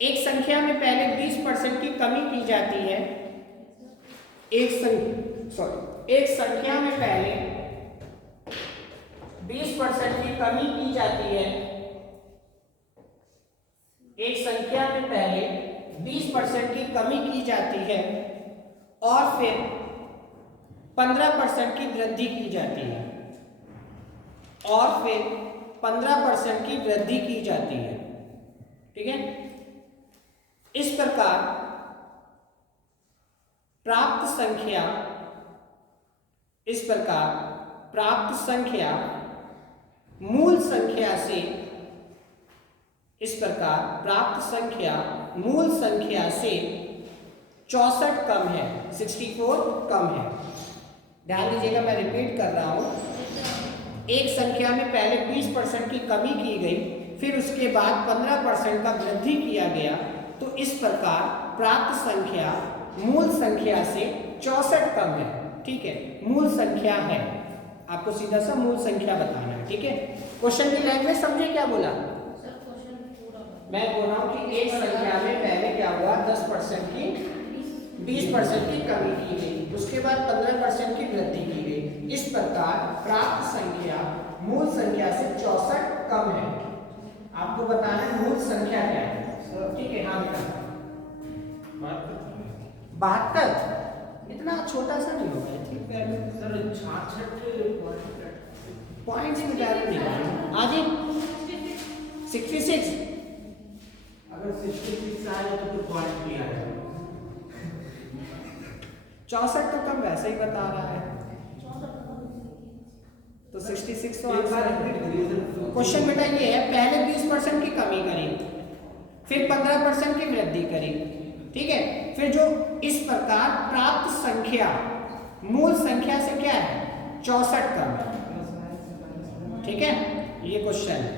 एक संख्या में पहले 20% की कमी की जाती है। एक संख्या में पहले 20% की कमी की जाती है। एक संख्या में पहले 20% की कमी की जाती है और फिर 15% की वृद्धि की जाती है। और फिर 15% की वृद्धि की जाती है, ठीक है? इस प्रकार प्राप्त संख्या मूल संख्या से 64 कम है, 64 कम है। ध्यान दीजिएगा, मैं रिपीट कर रहा हूं। एक संख्या में पहले 20% की कमी की गई, फिर उसके बाद 15% का वृद्धि किया गया, तो इस प्रकार प्राप्त संख्या मूल संख्या से 64 कम है, ठीक है? मूल संख्या है, आपको सीधा सा मूल संख्या बताना है, ठीक है? क्वेश्चन की लैंग्वेज समझे क्या बोला? मैं बोल रहा हूं कि एक संख्या में पहले क्या हुआ, 10% की 20% की कमी की गई, उसके बाद 15% की वृद्धि की गई। इस प्रकार प्राप्त संख्या मूल संख्या से 64 कम है। आपको बताना है मूल संख्या क्या है, ठीक है? हाँ बेटा, 72। इतना छोटा सा नहीं होगा, ठीक है? सर 66 पॉइंट्स में वैल्यू नहीं है। आगे 66। अगर 66 आए तो पॉइंट भी आएगा। 64 तो कम वैसे ही बता रहा है, तो 66 तो आंसर है। क्वेश्चन बेटा ये है, पहले 20% की कमी करी, फिर 15% की वृद्धि करी, ठीक है? फिर जो इस प्रकार प्राप्त संख्या मूल संख्या से क्या है, 64 कम है, ठीक है? ये क्वेश्चन है।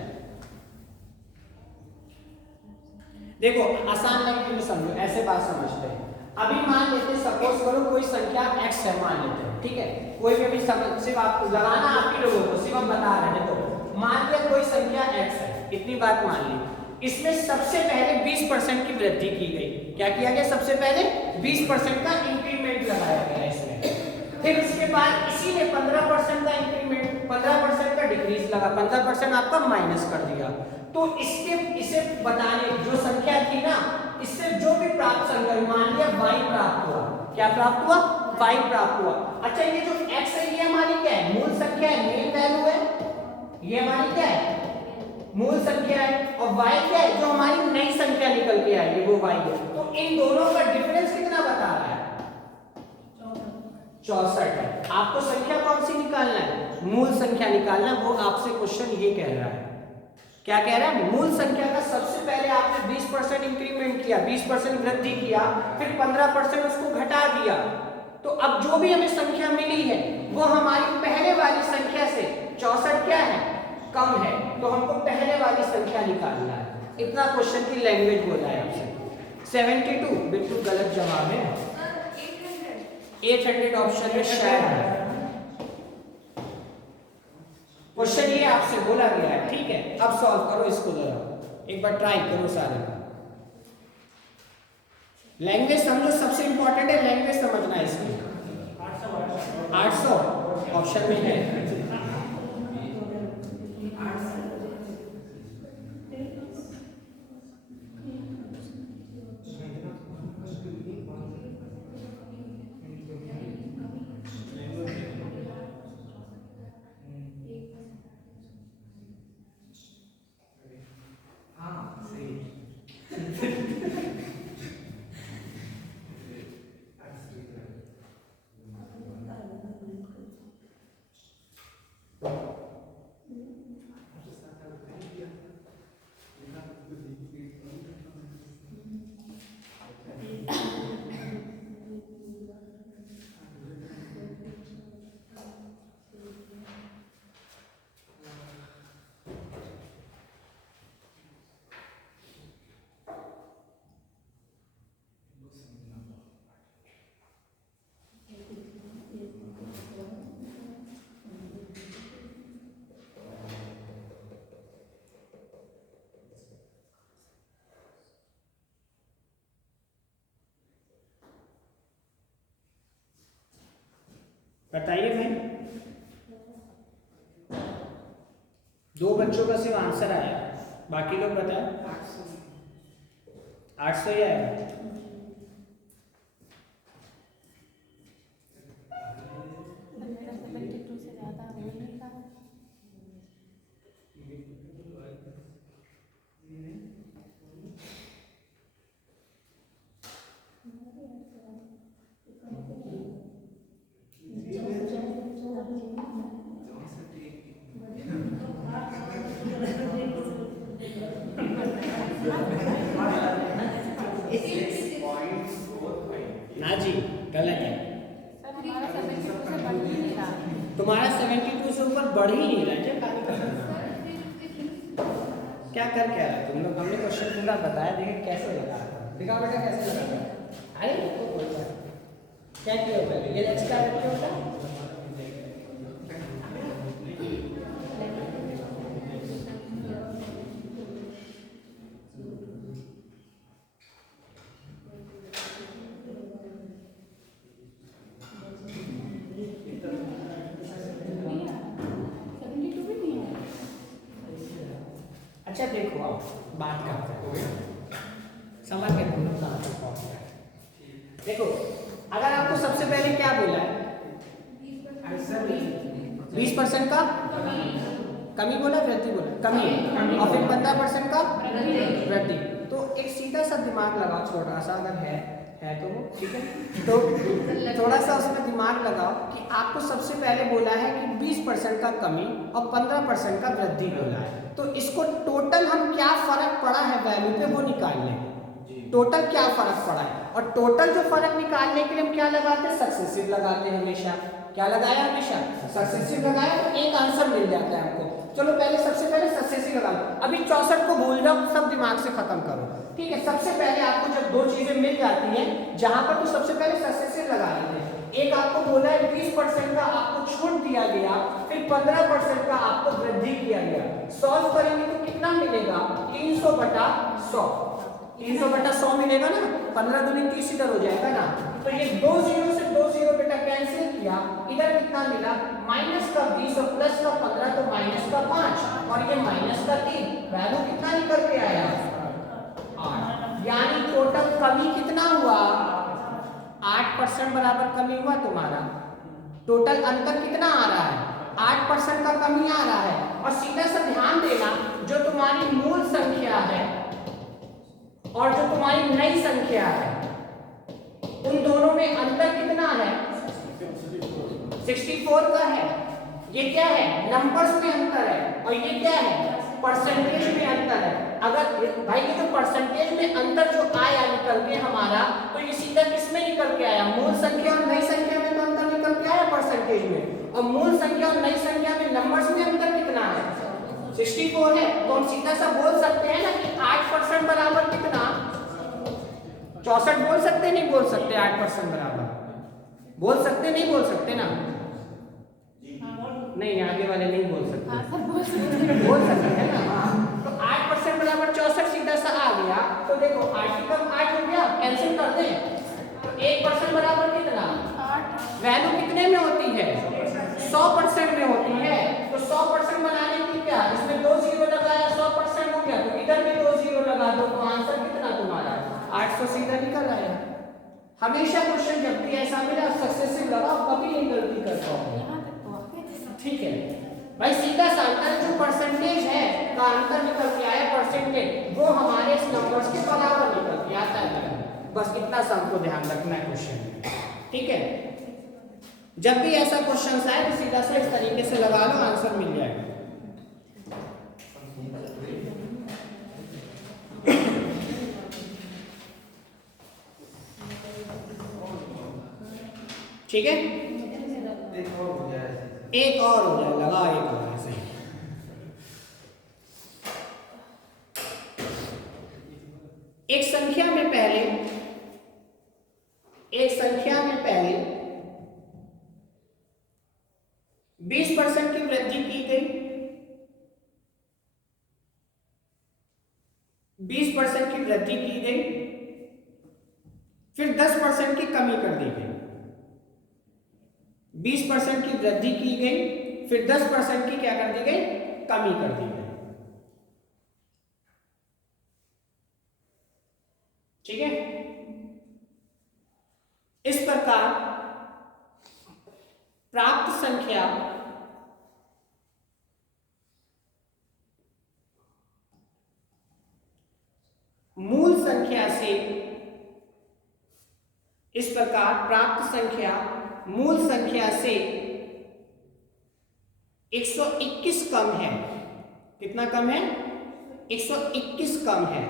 देखो आसान लैंग्वेज में समझो, ऐसे बात समझते हैं। अभी मान लेते, सपोज करो कोई संख्या x है, मान लेते हैं, ठीक है? कोई भी सिर्फ आपको लगाना, आप ही लोगों को सिर्फ हम बता रहे हैं। देखो मान लिया कोई संख्या x है, इतनी बात मान ली। इसमें सबसे पहले 20% की वृद्धि की गई। क्या किया गया? सबसे पहले 20% का इंक्रीमेंट लगाया गया इसमें। फिर उसके बाद इसी में 15% का इंक्रीमेंट, 15% का डिक्रीज लगा, 15% आपका माइनस कर दिया। तो इसे बताने जो संख्या थी ना, इससे जो भी प्राप्त संख्या, मान लिया y प्राप्त हुआ। क्या प्राप्त हुआ? y प्राप्त हुआ। अच्छा, ये जो x है ये हमारी क्या है? मूल संख्या है, मेन वैल्यू है। ये हमारी क्या है? मूल संख्या है। और y क्या है? जो हमारी नई संख्या निकल के आएगी वो y है। तो इन दोनों का डिफरेंस कितना बता रहा है? 64 है। आपको संख्या कौन सी निकालना है? मूल संख्या निकालना है। वो आपसे क्वेश्चन ये कह रहा है। क्या कह रहा है? मूल संख्या का सबसे पहले आपने 20% इंक्रीमेंट किया, 20% वृद्धि किया, फिर 15% उसको घटा दिया। तो अब जो भी हमें संख्या मिली है वो हमारी पहले वाली संख्या से 64 क्या है? कम है। तो हमको पहले वाली संख्या निकालना है। इतना क्वेश्चन की लैंग्वेज बोला है आपसे। 72 बिल्कुल गलत जवाब है। 800 ऑप्शन में शायद है। क्वेश्चन ये आपसे बोला गया है, ठीक है? अब सॉल्व करो इसको, जरा एक बार ट्राई करो सारे। लैंग्वेज समझो, सबसे इंपॉर्टेंट है लैंग्वेज समझना है इसमें। 800 ऑप्शन में है। बताइए भाई, 2 बच्चों का सिर्फ आंसर आया, बाकी लोग बताएं। 800 ही आया। मेरा 72 से ज़्यादा हो ही नहीं रहा। ना जी, गलत है। सर हमारा 72 से बढ़ ही नहीं रहा। तुम्हारा 72 से ऊपर बढ़ ही नहीं रहा है। क्या कर क्या रहा है तुम लोग? हमने क्वेश्चन पूरा बताया, देखिए कैसे लगा। दिखाओ बेटा कैसे लगा। अरे वो बोलता है क्या किया होता है, ये एक्स्ट्रा क्या होता है? अच्छा देखो, आओ बात करते हैं, समझ के तुम लोग कहाँ तक पहुँच गए। देखो, अगर आपको सबसे पहले क्या बोला है, 20% का कमी बोला, वृद्धि बोला, कमी, और फिर 15% का वृद्धि। तो एक सीधा सा दिमाग लगाओ, छोटा सा अगर है तो वो ठीक है, तो थोड़ा सा उसमें दिमाग लगाओ कि आपको सबसे पहले बोला है कि 20% का कमी और 15% का वृद्धि बोला है। तो इसको टोटल हम क्या फर्क पड़ा है वैल्यू पे वो निकाल लें, टोटल क्या फर्क पड़ा है। और टोटल जो फर्क निकालने के लिए हम क्या लगाते हैं, सक्सेसिव लगाते हैं हमेशा। क्या लगाया, हमेशा सक्सेसिव लगाया, तो एक आंसर मिल जाता है हमको। चलो पहले सबसे पहले सक्सेसिव लगा लो, अभी 64 को भूल जाओ, सब दिमाग से खत्म करो, ठीक है। सबसे पहले आपको जब 2 चीजें मिल जाती हैं जहां पर, तो सबसे पहले सक्सेसिव लगा लेते हैं। एक आपको बोला है 20% का आपको छूट दिया गया, फिर 15% का आपको वृद्धि किया गया। सॉल्व करेंगे तो कितना मिलेगा, 300/100, 300/100 मिलेगा ना, 15 दूनी 30 इधर हो जाएगा ना। तो ये 2 0 से 2 0 बेटा कैंसिल किया, इधर कितना मिला, -20 और +15 तो -5 और ये -3, वैल्यू कितना निकल के आया, 8। यानी टोटल कमी कितना हुआ, 8% बराबर कमी हुआ तुम्हारा। टोटल अंतर कितना आ रहा है, 8% का कमी आ रहा है। और सीधा सा ध्यान देना, जो तुम्हारी मूल संख्या है और जो तुम्हारी नई संख्या है, उन दोनों में अंतर कितना है, 64 का है। ये क्या है, नंबर्स में अंतर है, और ये क्या है, परसेंटेज में अंतर है। अगर भाई ये जो परसेंटेज में अंतर जो आया निकल के हमारा, तो ये सीधा किस में निकल के आया, मूल संख्या और नई संख्या में तो अंतर निकल के आया परसेंटेज में, और मूल संख्या और नई संख्या में नंबर्स में अंतर कितना है, 64 है। तो हम सीधा सा बोल सकते हैं ना कि 8% बराबर कितना, 64 बोल सकते नहीं बोल सकते, 8% बराबर बोल सकते नहीं बोल सकते ना, नहीं आगे वाले नहीं बोल सकते, बोल सकते हैं ना। तो 8% बराबर 64 सीधा सा आ गया। तो देखो 8 की कम 8 हो गया, कैंसिल कर दें, तो 1% बराबर कितना, 8। वैल्यू कितने में होती है, 100% में होती है। तो 100% बनाने की क्या, इसमें 2 0 लगाया, 100% हो गया, तो इधर भी 2 0 लगा दो, तो आंसर कितना तुम्हारा 800 सीधा निकल आया। हमेशा क्वेश्चन जब भी ऐसा मिला सक्सेसिव लगाओ, कभी नहीं गलती कर पाओगे, ठीक है भाई। सीधा सा अंतर जो परसेंटेज है का अंतर निकल के आया, परसेंटेज वो हमारे इस नंबर्स के बराबर निकल के आता है। बस इतना सा हमको ध्यान रखना है क्वेश्चन में, ठीक है। जब भी ऐसा क्वेश्चन आए तो सीधा सा इस तरीके से लगा लो, आंसर मिल जाएगा। ठीक है, एक और हो जाए, लगा एक और ऐसे ही। एक संख्या में पहले 20% की वृद्धि की गई, 20% की वृद्धि की गई, फिर 10% की कमी कर दी गई। 20% की वृद्धि की गई, फिर 10% की क्या कर दी गई, कमी कर दी गई। ठीक है, इस प्रकार प्राप्त संख्या मूल संख्या से, इस प्रकार प्राप्त संख्या मूल संख्या से 121 कम है। कितना कम है, 121 कम है।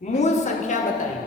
मूल संख्या बताइए।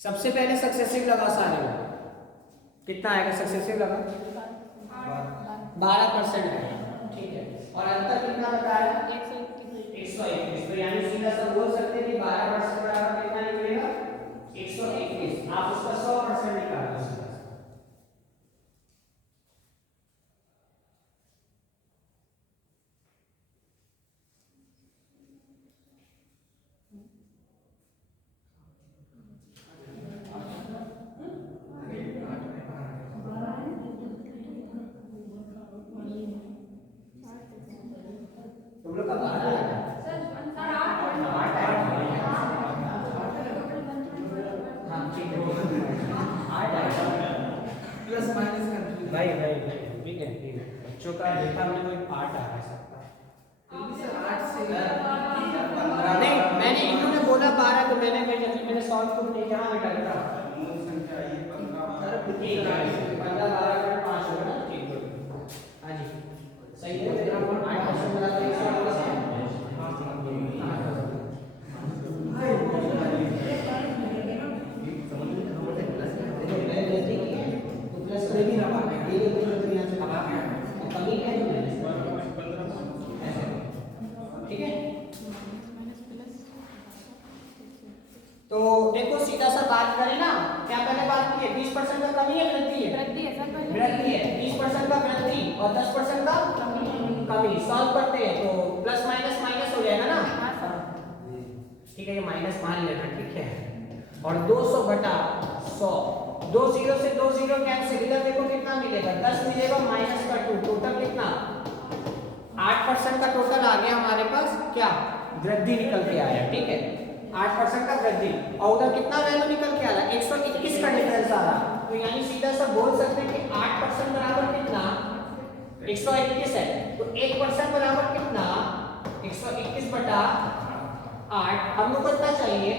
सबसे पहले सक्सेसिव लगा सारे में, कितना आएगा सक्सेसिव लगा, 12% है। ठीक है, और अंतर कितना बताया, 121। तो यानी सीधा सा बोल सकते हैं कि 12% बराबर कितना निकलेगा, 121। आप उसका 100% निकाल दो सीधा सा। तुम लोग का 12 है। प्लस माइनस भाई ठीक है, बच्चों का डेटा में कोई पार्ट आ रहा है सबका। नहीं, मैंने इन्होंने बोला 12 तो मैंने सॉल्व खुद नहीं किया। हाँ बेटा, मूल संख्या ये 15 15 12 का 5 होगा ना। ठीक है, हाँ जी सही है। 8% बराबर 121 है। प्लस नहीं रहा, ये यहाँ से कमी है, ठीक है। तो देखो सीधा सा बात करें ना, क्या पहले बात की है, 20% का कमी है वृद्धि है, वृद्धि है सर, वृद्धि है। 20% का वृद्धि और 10% का कमी। सॉल्व करते हैं तो प्लस माइनस माइनस हो जाएगा ना। ठीक है, ये माइनस मान लेना, ठीक है। और 200 बटा 100, 2 0 से 2 0 कैंसिल, इधर देखो कितना मिलेगा, 10 मिलेगा माइनस का 2, टोटल कितना, 8% का टोटल आ गया हमारे पास, क्या वृद्धि निकल के आया। ठीक है, 8% का वृद्धि, और उधर कितना वैल्यू निकल के आ रहा है, 121 का डिफरेंस आ रहा है। तो यानी सीधा सा बोल सकते हैं कि 8% बराबर कितना, 121 है। तो 1% बराबर कितना, 121 बटा 8। हम लोग को कितना चाहिए,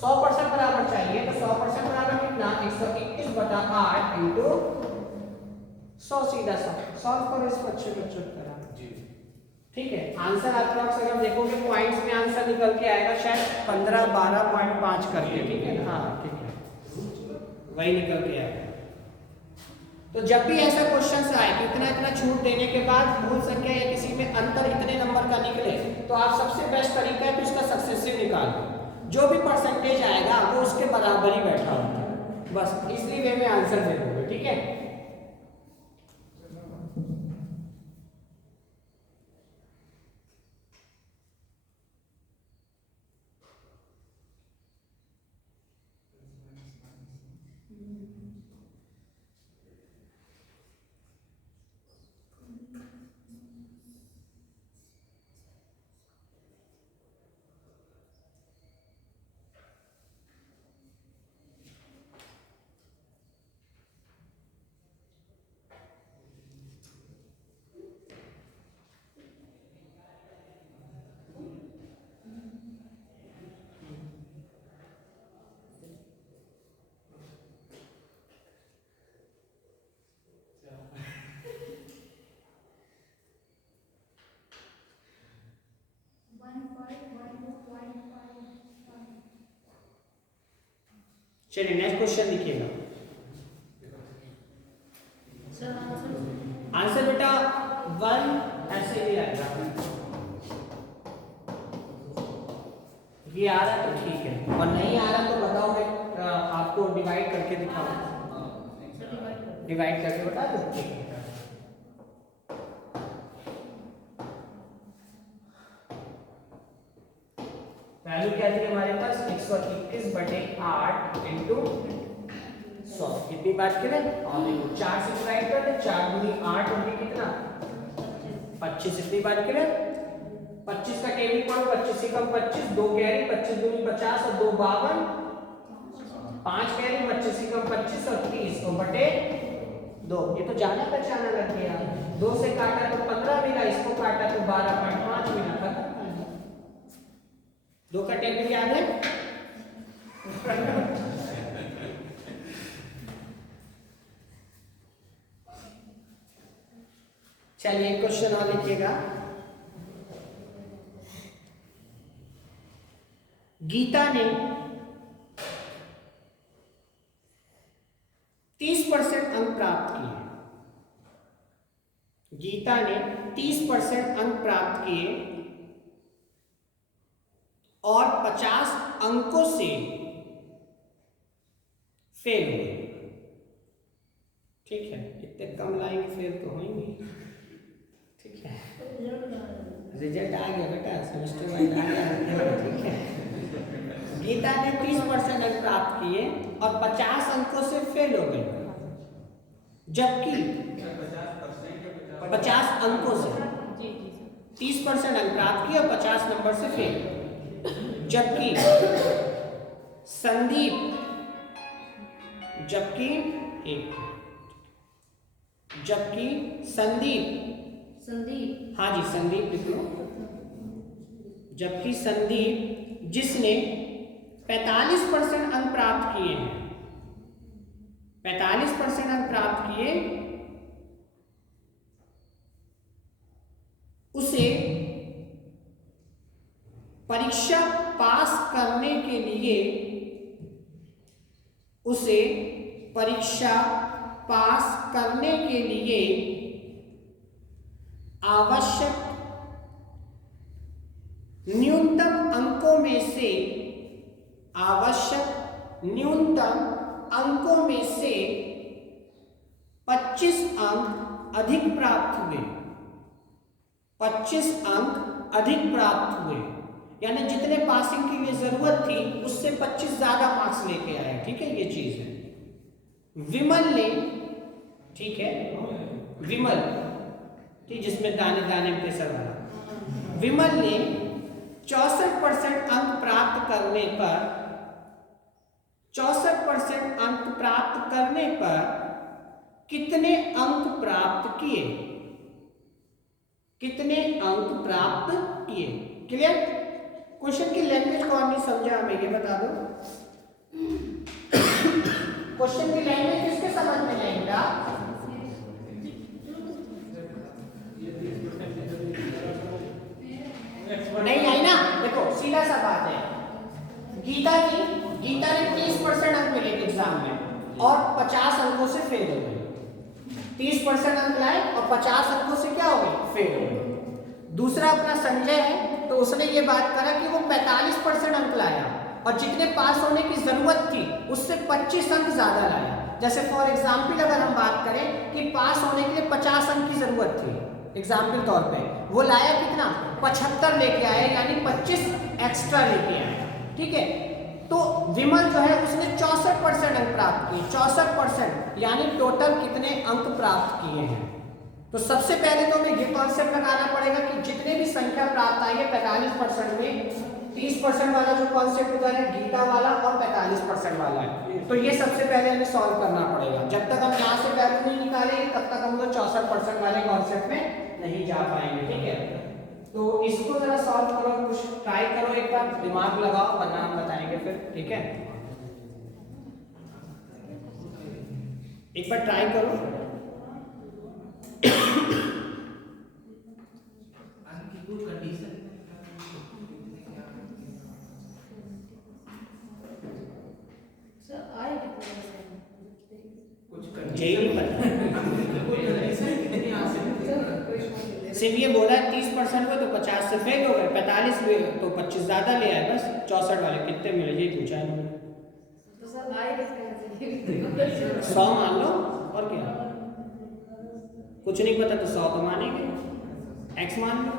100% बराबर चाहिए। तो 100% बराबर कितना, 121 बटा 8 इंटू 100। सीधा सा सॉल्व करो इसको अच्छे बच्चों की तरह। ठीक है, आंसर आपके पास अगर देखोगे पॉइंट्स में आंसर निकल के आएगा शायद 15 12.5 करके। ठीक है, हाँ ठीक है, वही निकल के आएगा। तो जब भी ऐसा क्वेश्चन आए कि इतना इतना छूट देने के बाद मूल संख्या या किसी में अंतर इतने नंबर का निकले, तो आप सबसे बेस्ट तरीका है कि उसका सक्सेसिव निकाल दो। जो भी परसेंटेज आएगा वो उसके बराबर ही बैठा होगा, बस इसलिए वे में आंसर दे दोगे। ठीक है, चलिए नेक्स्ट क्वेश्चन लिखिएगा। आंसर बेटा 1 ऐसे ही आएगा। ये आ रहा है तो ठीक है, और नहीं आ रहा तो बताओ, मैं आपको डिवाइड करके दिखाऊं। डिवाइड करके बता दो, ठीक है। वैल्यू क्या थी हमारे पास 121/8 इंटू 100 कितनी बात करें, और 4 से डिवाइड कर दे, 4 दूनी 8 होगी कितना 25, इतनी बात करें। 25 का कैरी पढ़ो, 25 से कम 25, 2 कैरी, 25 दूनी 50 और 2 52, 5 कैरी, 25 से कम 25 और 30 तो बटे 2। ये तो जाना पहचाना लग गया। 2 से काटा तो 15 मिला, इसको काटा तो 12.5 मिला। खत्म। 2 का टेबल याद है? चलिए एक क्वेश्चन और लिखिएगा। गीता ने 30% अंक प्राप्त किए। गीता ने 30% अंक प्राप्त किए और 50 अंकों से फेल हुए। ठीक है, इतने कम लाएंगे फेल तो होंगे। ठीक है, रिजल्ट आ गया बेटा, सेमेस्टर वाइज आ गया। ठीक है, गीता ने 30% अंक प्राप्त किए और 50 अंकों से फेल हो गए, जबकि 50 अंकों से 30% अंक प्राप्त किए और 50 नंबर से फेल। जबकि संदीप हाँ जी संदीप लिख लो। जबकि संदीप जिसने 45% अंक प्राप्त किए हैं, 45% अंक प्राप्त किए, उसे परीक्षा पास करने के लिए आवश्यक न्यूनतम अंकों में से 25 अंक अधिक प्राप्त हुए। 25 अंक अधिक प्राप्त हुए, यानी जितने पासिंग की लिए जरूरत थी उससे 25 ज्यादा मार्क्स लेके आए। ठीक है, ये चीज है। विमल ने, ठीक है, विमल ठीक, जिसमें दाने दाने प्रेशर वाला, विमल ने 64% अंक प्राप्त करने पर 64% अंक प्राप्त करने पर कितने अंक प्राप्त किए? कितने अंक प्राप्त किए? क्लियर? क्वेश्चन की लैंग्वेज कौन नहीं समझा हमें ये बता दो। क्वेश्चन की लैंग्वेज किसके समझ में आएगा? नहीं आई ना? देखो सीधा सा बात है, गीता ने 30% अंक मिले एग्जाम में और 50 अंकों से फेल हो गई। 30% अंक लाए और 50 अंकों से क्या हो गई? फेल हो गई। दूसरा अपना संजय है, तो उसने ये बात करा कि वो 45% अंक लाया और जितने पास होने की जरूरत थी उससे 25 अंक ज्यादा लाया। जैसे फॉर एग्जाम्पल अगर हम बात करें कि पास होने के लिए 50 अंक की जरूरत थी, एग्जाम्पल तौर पे वो लाया कितना? 75 लेके आया, यानी 25 एक्स्ट्रा लेके आया। ठीक है, तो विमल जो है उसने 64% अंक प्राप्त किए। 64% यानी टोटल कितने अंक प्राप्त किए हैं? तो सबसे पहले तो हमें ये कॉन्सेप्ट लगाना पड़ेगा कि जितने भी संख्या प्राप्त आई है 45% में 30% वाला जो कॉन्सेप्ट होता है गीता वाला और 45% वाला है, तो ये सबसे पहले हमें सॉल्व करना पड़ेगा। जब तक हम यहाँ से वैल्यू नहीं निकालेंगे तब तक हम लोग 64% वाले कॉन्सेप्ट में नहीं जा पाएंगे। ठीक है, तो इसको जरा सॉल्व करो, कुछ ट्राई करो, एक बार दिमाग लगाओ, वरना हम बताएंगे फिर। ठीक है, एक बार ट्राई करो। Sir, I ये बोला है 30% को तो 50 से फेल हो गए, 45 हुए तो 25 ज़्यादा ले आए, बस 64 वाले कितने मिले यही पूछा है उन्होंने। तो सर आए किसका 100 मान लो और क्या, कुछ नहीं पता तो 100 तो मानेंगे, x मान लो।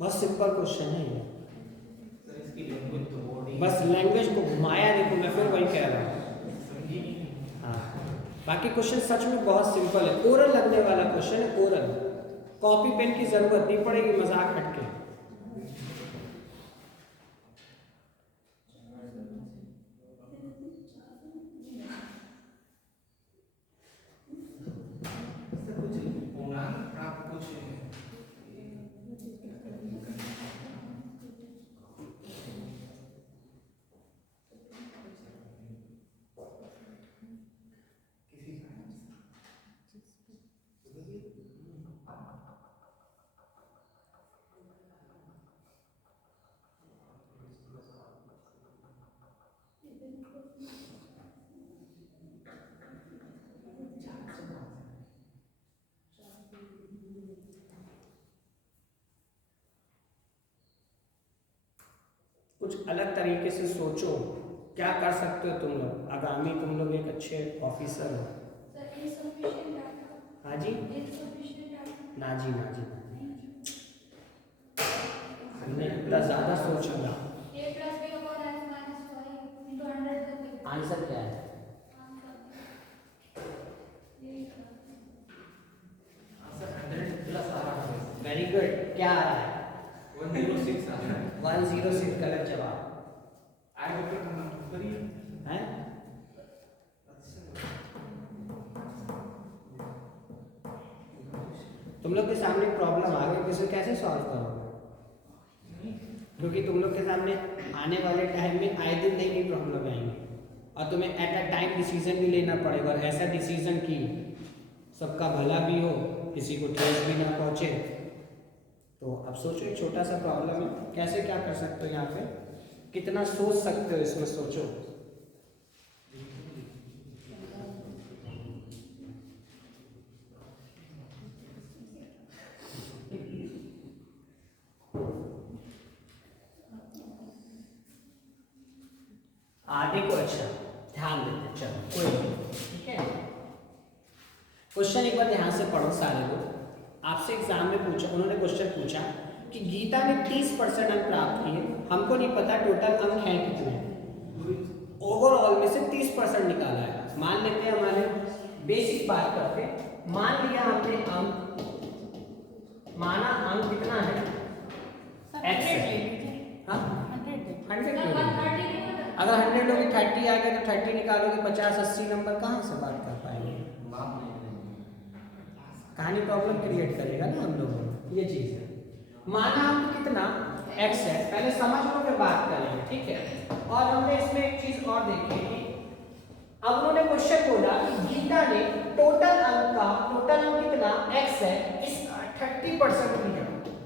बहुत सिंपल क्वेश्चन है ये, सर इसकी लैंग्वेज तो बॉडी बस लैंग्वेज को घुमाया, देखो मैं फिर वही कह रहा हूँ। समझी नहीं। हाँ, बाकी क्वेश्चन सच में बहुत सिंपल है, ओरल लगने वाला क्वेश्चन है, ओरल, कॉपी पेन की जरूरत नहीं पड़ेगी, मजाक हटके। सर कुछ पूर्णांक आप कुछ किसी कुछ अलग तरीके से सोचो, क्या कर सकते हो तुम लोग, आगामी तुम लोग एक अच्छे ऑफिसर हो। सर insufficient data हाँ जी, insufficient data ना जी ना जी, हमने इतना ज़्यादा सोचूंगा। a plus b upon x minus y into 100 कर दे आंसर क्या है? सर 100 प्लस आ रहा है, वेरी गुड, क्या आ रहा है? 106 आ रहा है। 106 गलत जवाब आगे फिर हम करिए। है। तुम लोग के सामने प्रॉब्लम आ गई, इसे कैसे सॉल्व करोगे? क्योंकि तुम लोग के सामने आने वाले टाइम में आए दिन नई नई प्रॉब्लम आएंगी और तुम्हें एट अ टाइम डिसीजन भी लेना पड़ेगा, और ऐसा डिसीजन कि सबका भला भी हो, किसी को ठेस भी ना पहुंचे। तो अब सोचो, एक छोटा सा प्रॉब्लम है, कैसे क्या कर सकते हो, यहाँ पे कितना सोच सकते हो इसमें, सोचो। आगे को अच्छा ध्यान देते, चलो कोई नहीं, ठीक है। क्वेश्चन एक बार ध्यान से पढ़ो सारे लोग। आपसे एग्जाम में पूछा, उन्होंने क्वेश्चन पूछा कि गीता ने 30% अंक प्राप्त किए, हमको नहीं पता टोटल अंक हैं कितने, ओवरऑल में से 30% निकाला है। मान लेते हैं, हमारे बेसिक बात करते हैं, मान लिया हमने अंक, माना अंक कितना है, x है, हाँ 100 अगर 100 लोगे 30 आ गया तो 30 निकालोगे, 50-80 नंबर कहाँ से बात कर पाएंगे, कहानी प्रॉब्लम क्रिएट करेगा ना हम लोग, ये चीज है। माना हम कितना x है, पहले समझ लो फिर बात करेंगे, ठीक है। और हमने इसमें एक चीज और देखी थी, अब उन्होंने क्वेश्चन बोला कि गीता ने टोटल अंक कितना x है, इस 30% लिया,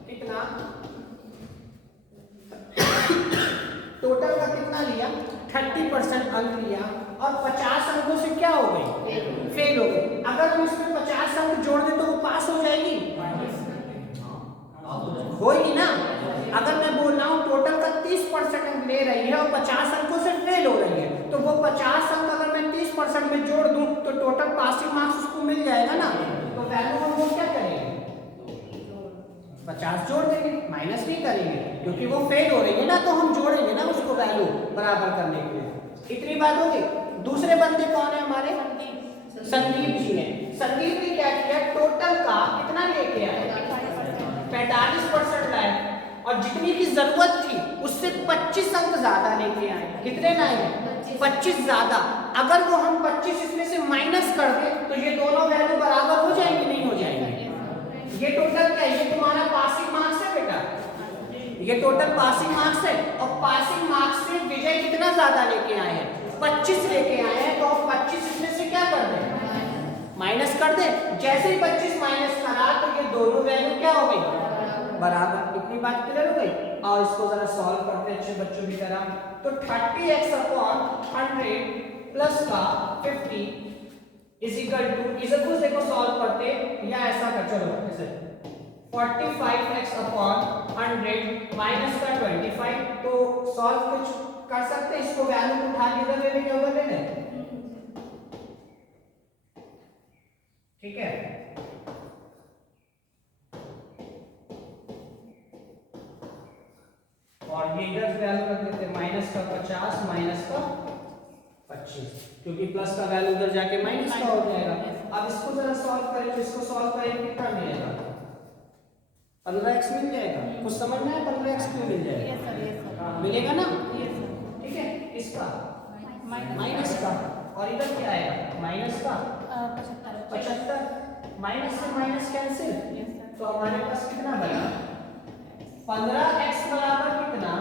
कितना टोटल का कितना लिया, 30% अंक लिया, और 50 अंकों से क्या हो गई, फेल हो गई। अगर हम इसमें 50 अंक जोड़ दें तो वो पास हो जाएगी, होगी ना। अगर मैं बोल रहा हूँ टोटल का 30% अंक ले रही है और 50 अंकों से फेल हो रही है, तो वो 50 अंक अगर मैं 30% में जोड़ दूं तो टोटल पासिंग मार्क्स उसको मिल जाएगा ना। तो वैल्यू हम वो क्या करेंगे, 50 जोड़ देंगे, माइनस नहीं करेंगे, क्योंकि वो फेल हो रही है ना, तो हम जोड़ेंगे ना उसको वैल्यू बराबर करने के लिए। इतनी बात होगी। दूसरे बंदे कौन है हमारे, संदीप जी हैं। संदीप ने क्या किया, टोटल का कितना लेके आया, 45% लाए, और जितनी की जरूरत थी उससे 25 अंक ज्यादा लेके आए। कितने लाए, 25 ज्यादा। अगर वो हम 25 इसमें से माइनस कर दें तो ये दोनों वैल्यू बराबर हो जाएंगे, नहीं हो जाएंगे। ये टोटल क्या है, ये तुम्हारा पासिंग मार्क्स है बेटा, ये टोटल पासिंग मार्क्स है, और पासिंग मार्क्स से विजय कितना ज्यादा लेके आए हैं, 25 लेके आए हैं। तो 25 इसमें से क्या कर दें, माइनस कर दे। जैसे ही 25 माइनस करा तो ये दोनों वैल्यू क्या हो गई, बराबर। इतनी बात क्लियर हो गई। और इसको जरा सॉल्व करते हैं अच्छे बच्चों की तरह। तो 30x अपॉन 100 प्लस का 50 इज इक्वल टू, इसे कुछ देखो सॉल्व करते या ऐसा कर, चलो ऐसे 45x अपॉन 100 माइनस का 25। तो सॉल्व कुछ कर सकते हैं, इसको वैल्यू उठा के इधर ले लेंगे, उधर ले लें, ठीक है। और ये इधर वैल्यू रख देते हैं माइनस का 50 माइनस का 25, क्योंकि प्लस का वैल्यू उधर जाके माइनस का हो जाएगा। अब इसको जरा सॉल्व करें, तो इसको सॉल्व करें कितना मिलेगा, 15x मिल जाएगा। कुछ समझना है, 15x क्यों मिल जाएगा, मिलेगा ना, ठीक है। इसका माइनस का, और इधर क्या आएगा, माइनस का 75, माइनस से माइनस कैंसिल, तो हमारे पास कितना बना, 15x बराबर कितना,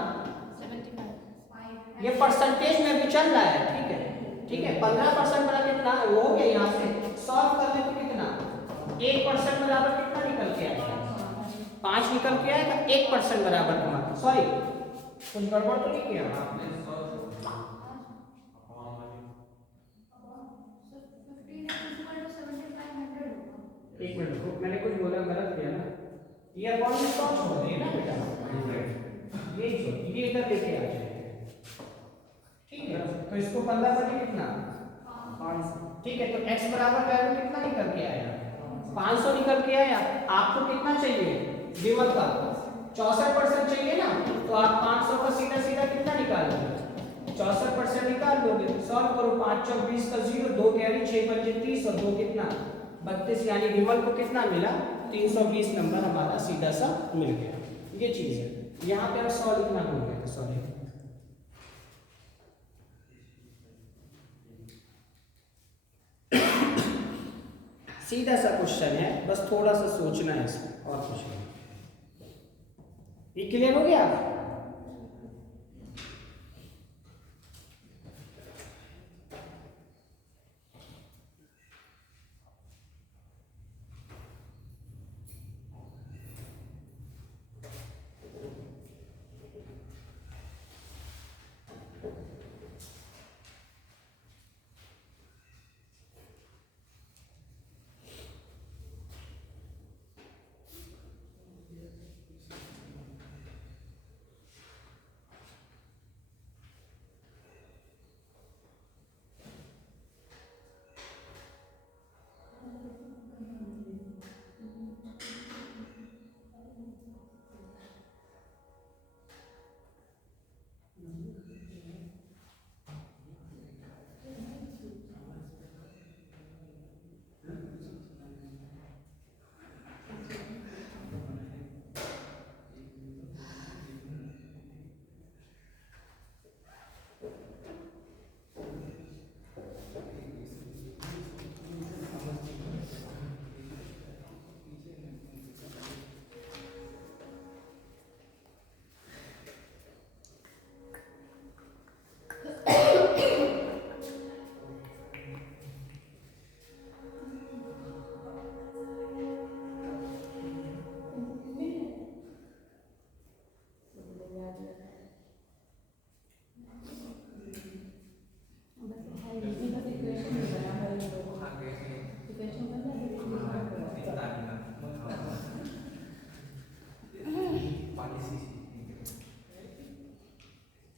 ये परसेंटेज में भी चल रहा है, ठीक है, ठीक है। 15% बराबर कितना हो गया, यहाँ से सॉल्व कर ले तो कितना, 1% बराबर कितना निकल के आएगा, 5 निकल के आएगा। 1% बराबर तुम्हारा, सॉरी कुछ गड़बड़ तो नहीं किया आपने, एक मिनट रुको, मैंने कुछ बोला गलत किया ना, ये अपॉन में कौन छोड़ दिए ना बेटा, ये इधर लेके आ जाए, ठीक है। तो इसको 15 बटे कितना, 500, ठीक है। तो x बराबर वैल्यू कितना निकल के आया, 500 निकल के आया। आपको कितना चाहिए, विमल का 64% चाहिए ना, तो आप 500 का सीधा सीधा कितना निकाल लोगे, 64% निकाल लोगे। सॉल्व करो, 5 चौक 20 का 0, 2 कैरी 6 पंजे 30 और 2 कितना 32, यानी विमल को कितना मिला, 320 नंबर हमारा सीधा सा मिल गया। ये चीज है, यहाँ पे अब सॉल्व इतना हो गया, सॉरी सीधा सा क्वेश्चन है, बस थोड़ा सा सोचना है इसमें, और कुछ नहीं। ये क्लियर हो गया।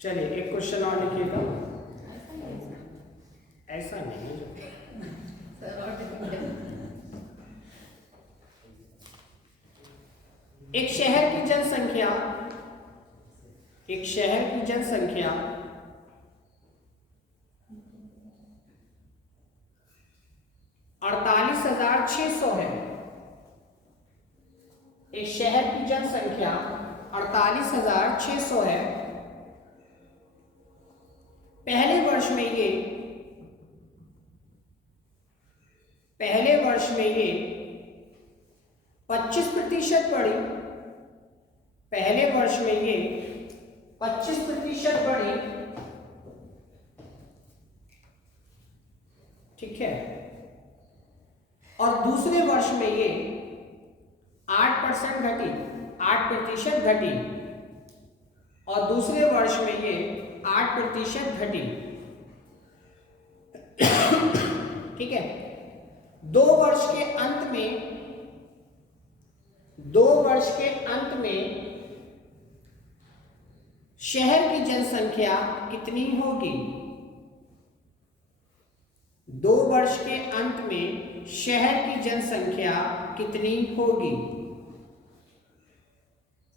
चलिए एक क्वेश्चन और लिखिएगा, ऐसा नहीं है। एक शहर की जनसंख्या 48,000 एक शहर की जनसंख्या 48,600 है। पहले वर्ष में ये 25% बढ़ी। पहले वर्ष में ये 25% बढ़ी, ठीक है। और दूसरे वर्ष में ये 8% घटी, 8% घटी, और दूसरे वर्ष में ये 8% घटी, ठीक है। 2 वर्ष के अंत में शहर की जनसंख्या कितनी होगी? 2 वर्ष के अंत में शहर की जनसंख्या कितनी होगी?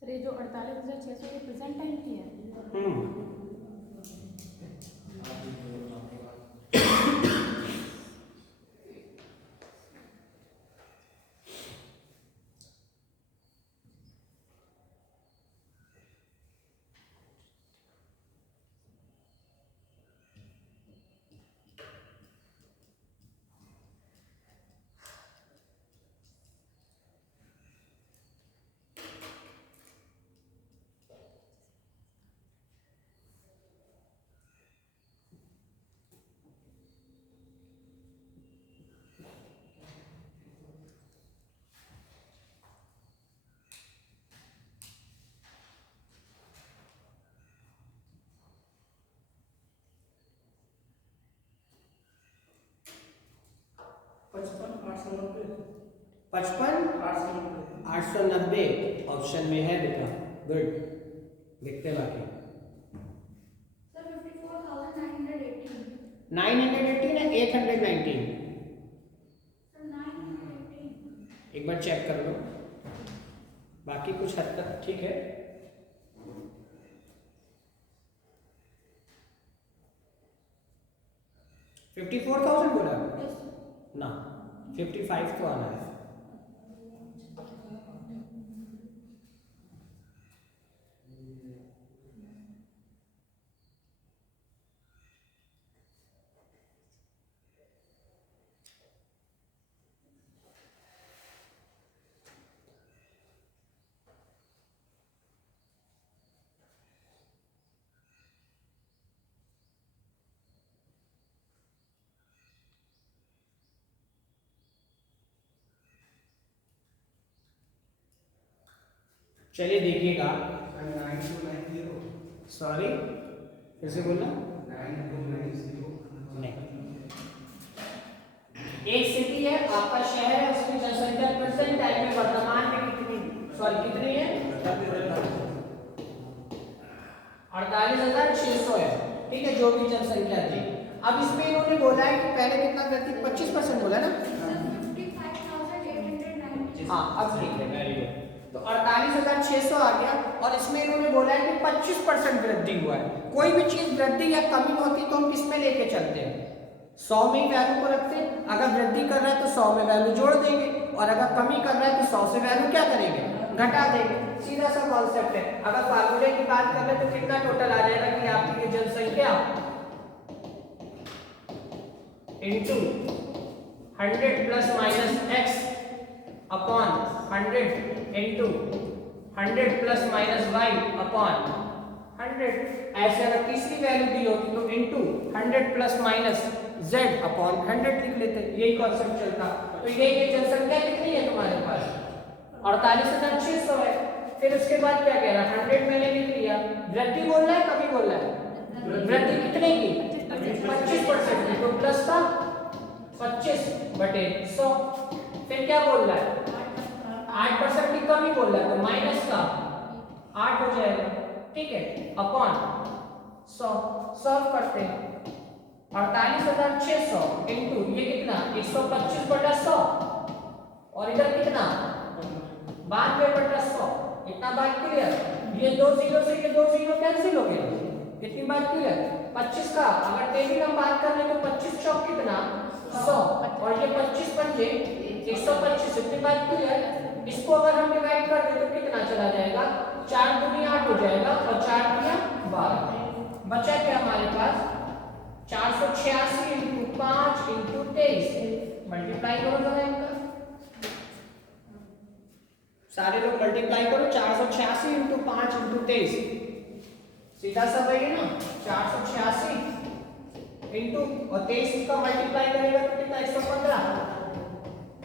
सर ये जो 48,600 ये प्रेजेंट टाइम की है। पचपन 890 ऑप्शन में है बेटा। गुड, देखते बाकी। सर 54,918। 918 है 819? सर 918। एक बार चेक कर लो, बाकी कुछ हद तक ठीक है। $54,000 बोला ना, 55 तो आना है। चलिए देखिएगा, सॉरी फिर से बोलना। नहीं, एक सिटी है, आपका शहर है, उसकी जनसंख्या प्रेजेंट टाइम में वर्तमान में कितनी है? 48,600 है, ठीक है, जो भी जनसंख्या थी। अब इसमें इन्होंने बोला है कि पहले कितना वृद्धि, 25% बोला ना। 55,890। हाँ, अब ठीक है, वेरी गुड। तो 48,600 आ गया, और इसमें इन्होंने बोला है कि 25% वृद्धि हुआ है। कोई भी चीज वृद्धि या कमी होती तो हम किस में लेके चलते हैं? 100 में वैल्यू को रखते हैं। अगर वृद्धि कर रहा है तो 100 में वैल्यू जोड़ देंगे, और अगर कमी कर रहा है तो 100 से वैल्यू क्या करेंगे? घटा देंगे। सीधा सा कॉन्सेप्ट है। अगर फार्मूले की बात कर ले तो कितना टोटल आ जाएगा कि आपकी ये जनसंख्या into 100 plus minus x upon 100 into 100 plus minus y upon 100। ऐसे अगर तीसरी वैल्यू दी होती तो into 100 plus minus z upon 100 लिख लेते। यही कॉन्सेप्ट चलता। तो ये जनसंख्या कितनी है तुम्हारे पास? 48,600 है। फिर उसके बाद क्या कह रहा है? 100 मैंने लिख लिया। वृद्धि बोल रहा है, कमी बोल रहा है? वृद्धि कितने की? 25% की। तो प्लस का 25/100। फिर क्या बोल रहा है? 8% की कमी बोल रहा है, तो माइनस का 8 हो जाएगा, ठीक है, अपॉन 100। सॉल्व करते हैं। 48,600 इंटू ये कितना? 125/100, और इधर कितना? 92/100। इतना बात क्लियर? ये 2 0 से ये 2 0 कैंसिल हो गए। कितनी बात क्लियर? 25 का अगर टेबल हम बात कर ले तो 25 चौक कितना? 100, और ये 25 पंजे 125। इतनी बात क्लियर? इसको अगर हम डिवाइड कर दें 4 दूनी 8 हो जाएगा और 4 दिया 12। बचा क्या हमारे पास 486 इंटू 5 इंटू 23। मल्टीप्लाई करो जरा इनका, सारे लोग मल्टीप्लाई करो। 486 इंटू 5 इंटू 23 सीधा सा वही है ना, 486 इंटू और 23 का मल्टीप्लाई करेगा तो कितना 115।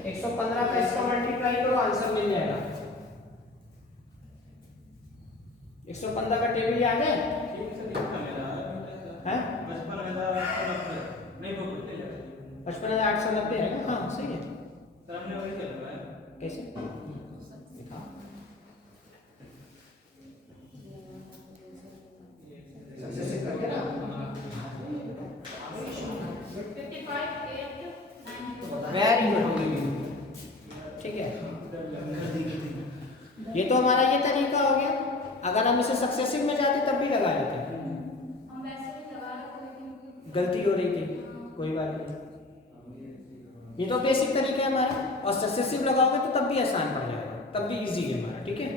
115 का इसका मल्टीप्लाई करो, आंसर मिल जाएगा। 115 का टेबल याद है? हैं? 55,890 है ना? हाँ सही है। कैसे? करके ना वेरी गुड, ठीक है। ये तो हमारा ये तरीका हो गया। अगर हम इसे सक्सेसिव में जाते तब भी लगा लेते, हम वैसे भी लगा रहे थे लेकिन गलती हो रही थी, कोई बात नहीं। ये तो बेसिक तरीका है हमारा, और सक्सेसिव लगाओगे तो तब भी आसान पड़ जाएगा, तब भी इजी है हमारा, ठीक है।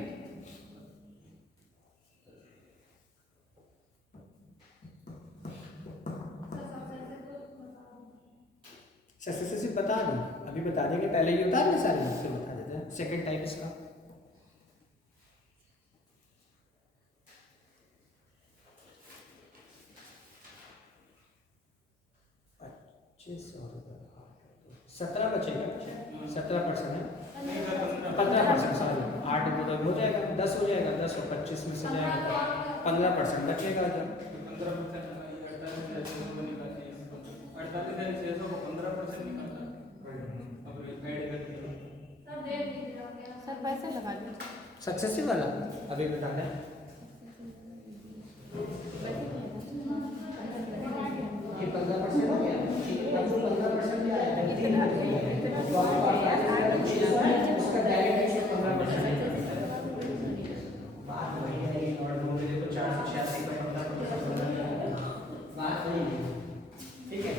सक्सेसिव बता दूं, अभी बता देंगे, पहले ये उतार ना सारे, फिर बता देते हैं सेकंड टाइप इसका। ₹17 बचेगा, 17% है, 15% सॉरी, 8 हो जाएगा, 10 हो जाएगा, 10 और 25 में से जाएगा 15% बचेगा। जब 15% सर वैसे लगा दीजिए। सक्सेसिव वाला अभी बता दें, ये 15% हो गया, अब जो 15% भी आया है तो उसका डायरेक्ट 15% बात वही है। और दो मिले तो 486 का 15% बात वही है, ठीक है।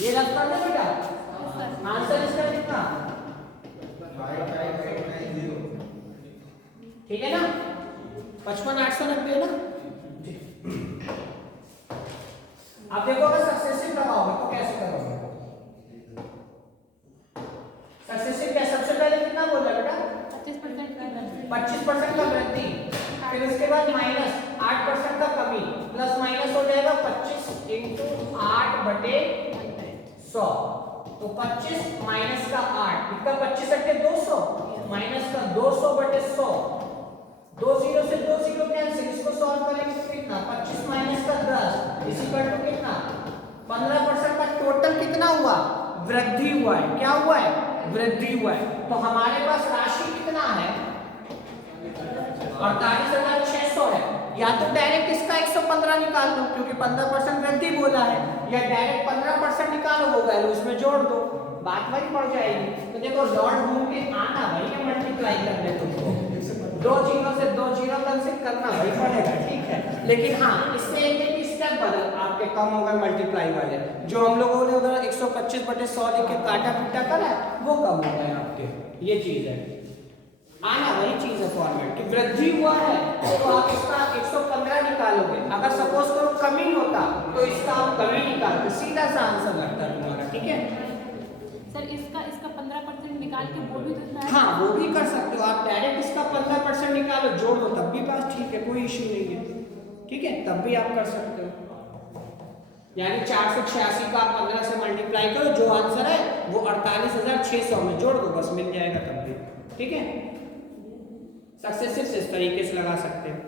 ये रास्ता है बेटा, आंसर इसका कितना, ठीक है ना, 55,890 ना। आप देखो अगर सक्सेसिव लगाओगे तो कैसे करोगे? सक्सेसिव क्या सबसे पहले कितना बोला बेटा? 25% की वृद्धि। 25% का वृद्धि, फिर उसके बाद माइनस 8% का कमी, प्लस माइनस हो जाएगा 25 इंटू 8/100। तो 25 माइनस का 8 कितना, 25 अट्ठे 200 माइनस का 200/100, 2 जीरो से 2 जीरो कैंसिल, इसको सॉल्व करेंगे तो कितना 25 माइनस का 10 इसी पर तो कितना 15% का टोटल कितना हुआ, वृद्धि हुआ है। क्या हुआ है? वृद्धि हुआ है। तो हमारे पास राशि कितना है 48,600 है। या तो डायरेक्ट इसका 115 निकाल लो क्योंकि 15% वृद्धि बोला है, या डायरेक्ट 15% निकालो, वो वैल्यू उसमें जोड़ दो, बात वही पड़ जाएगी। तो देखो लॉर्ड घूम के आना भाई है मल्टीप्लाई करने, तुमको 2 जीरो से 2 जीरो कंसिडर करना भाई पड़ेगा, ठीक है। लेकिन हाँ इससे एक स्टेप बदल आपके कम हो गए मल्टीप्लाई वाले, जो हम लोगों ने उधर 125/100 लिख के काटा पीटा करा वो कम हो गए आपके, ये चीज है। आना वही चीज है फॉर्मेट की, वृद्धि हुआ है तो आप इसका 115 निकालोगे। अगर सपोज करो कमी होता तो इसका आप कमी निकालते, सीधा सा आंसर लगता तुम्हारा, ठीक है। सर इसका 15% निकाल के वो भी तो इसमें हाँ वो भी कर सकते हो आप, डायरेक्ट इसका 15% निकालो जोड़ दो तब भी बात ठीक है, कोई इश्यू नहीं है, ठीक है, तब भी आप कर सकते हो। यानी 486 का आप 15 से मल्टीप्लाई करो, जो आंसर है वो 48,600 में जोड़ दो, बस मिल जाएगा तब भी, ठीक है। सक्सेसिव से इस तरीके से लगा सकते हैं।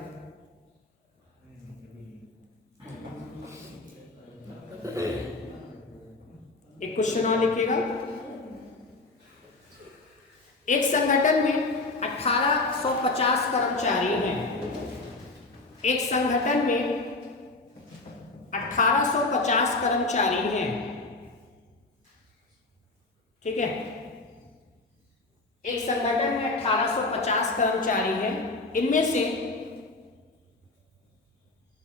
एक क्वेश्चन और लिखिएगा। एक संगठन में 1850 कर्मचारी हैं। एक संगठन में 1850 कर्मचारी हैं, ठीक है। एक संगठन में 1850 कर्मचारी हैं, इनमें से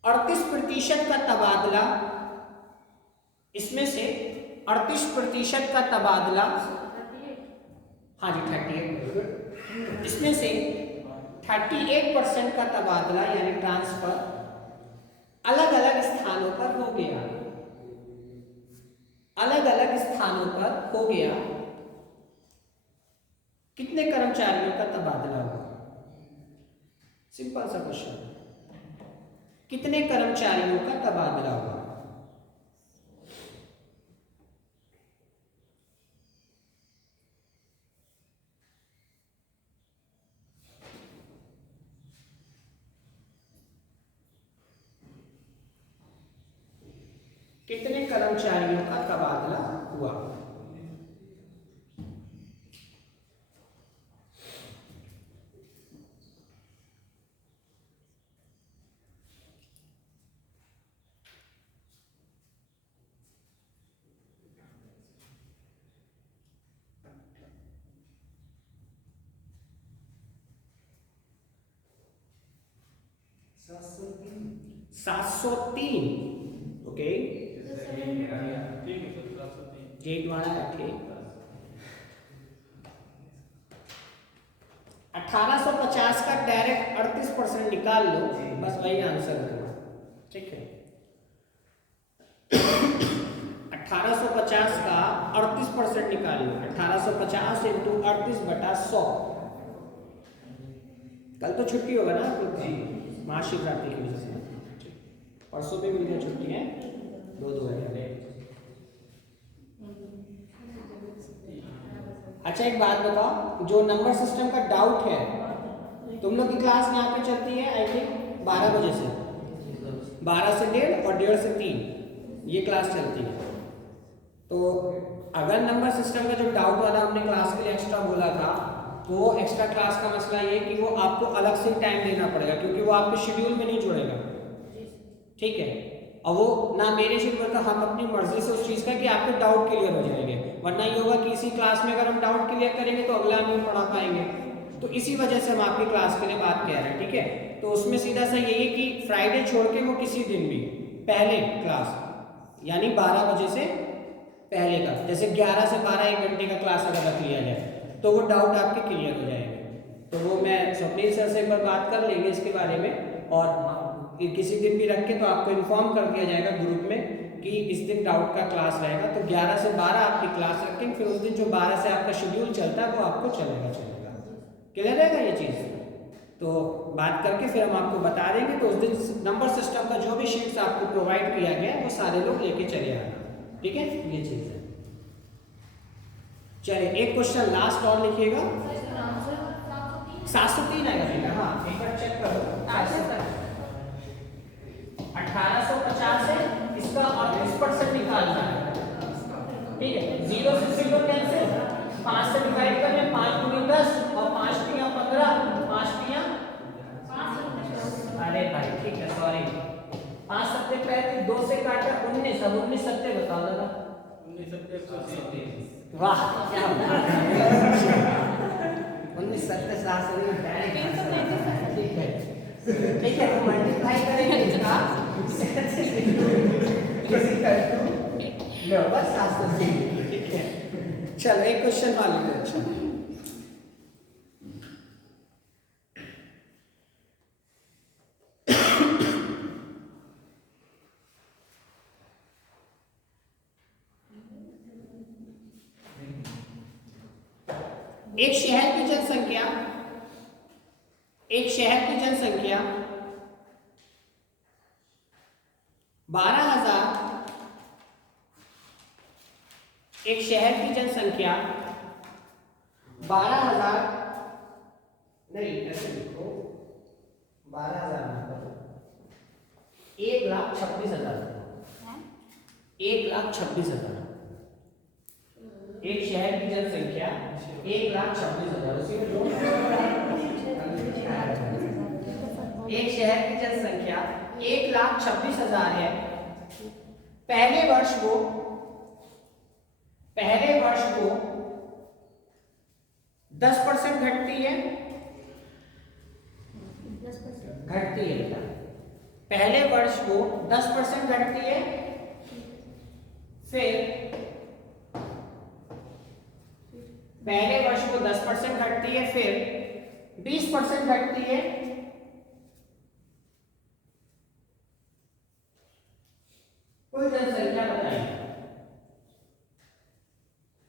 38% का तबादला, इसमें से 38% का तबादला, हाँ जी 38, इसमें से 38% का तबादला यानी ट्रांसफर अलग अलग स्थानों पर हो गया, अलग अलग स्थानों पर हो गया। कितने कर्मचारियों का तबादला हुआ? सिंपल सा क्वेश्चन, कितने कर्मचारियों का तबादला हुआ? कितने कर्मचारियों का तबादला हुआ? सात सौ तीन। ओके, जेट वाला है ठीक। 1850 का डायरेक्ट 38% निकाल लो, बस वही आंसर होगा। ठीक है, 1850 का 38% निकाल लो। 1850 इंटू 38/100। कल तो छुट्टी होगा ना आपको, महाशिवरात्रि की वजह से। परसों भी मुझे छुट्टी है, 2 घंटे। अच्छा एक बात बताओ, जो नंबर सिस्टम का डाउट है, तुम लोग की क्लास यहाँ पे चलती है आई थिंक 12 बजे से, 12 से 1:30 और 1:30 से 3 ये क्लास चलती है। तो अगर नंबर सिस्टम का जो डाउट वाला हमने क्लास के लिए एक्स्ट्रा बोला था, तो वो एक्स्ट्रा क्लास का मसला ये कि वो आपको अलग से टाइम देना पड़ेगा, क्योंकि वो आपके शेड्यूल में नहीं जुड़ेगा। ठीक है, और वो ना मेरे शेड्यूल का, हम अपनी मर्जी से उस चीज़ का कि आपके डाउट क्लियर हो जाएंगे। वरना ये होगा कि इसी क्लास में अगर हम डाउट क्लियर करेंगे तो अगला नहीं पढ़ा पाएंगे। तो इसी वजह से हम आपकी क्लास के लिए बात कह रहे हैं। ठीक है, तो उसमें सीधा सा यही है कि फ्राइडे छोड़ के वो किसी दिन भी पहले क्लास, यानी 12 बजे से पहले का, जैसे 11 से 12 1 घंटे का क्लास अगर रख लिया जाए तो वो डाउट आपके क्लियर हो जाएंगे। तो वो मैं स्वप्निल सर से एक बार बात कर लेंगे इसके बारे में, और किसी दिन भी रख के तो आपको इन्फॉर्म कर दिया जाएगा ग्रुप में कि इस दिन डाउट का क्लास रहेगा। तो 11 से 12 आपकी क्लास रखेंगे, फिर उस दिन जो 12 से आपका शेड्यूल चलता है वो आपको चलेगा। क्लियर रहेगा ये चीज़? तो बात करके फिर हम आपको बता देंगे। तो उस दिन नंबर सिस्टम का जो भी शीट्स आपको प्रोवाइड किया गया है वो सारे लोग लेके चले आना। ठीक है, ये चीज़ है। चलिए एक क्वेश्चन लास्ट और लिखिएगा। 703 आएगा। हाँ एक बार चेक करो। 1850 है, इसका 38% निकालना है। ठीक है, 0 से 0 कैंसिल, 5 से डिवाइड कर लें, 5 दूनी 10 और 5 तिया 15, 5 तिया, अरे भाई ठीक है सॉरी, 5 सत्ते 35, 2 से काटा 19, अब 19 सत्ते बताओ दादा। 19 सत्ते, वाह क्या बात है। 19 सत्ते 7 से ठीक है, ठीक है, तो मल्टीप्लाई करेंगे इसका लो बस 700। ठीक है, चलो एक क्वेश्चन मान लीजिए। अच्छा एक शहर की जनसंख्या 12,000, एक शहर की जनसंख्या 12,000, नहीं ऐसे लिखो 12,000 मतलब 1,26,000, 1,26,000। एक शहर की जनसंख्या 1,26,000, उसी में एक शहर की जनसंख्या 1,26,000 है। पहले वर्ष को 10% घटती है, पहले वर्ष को 10% घटती है, फिर पहले वर्ष को 10% घटती है, फिर 20% घटती है। कुल जनसंख्या बताइए,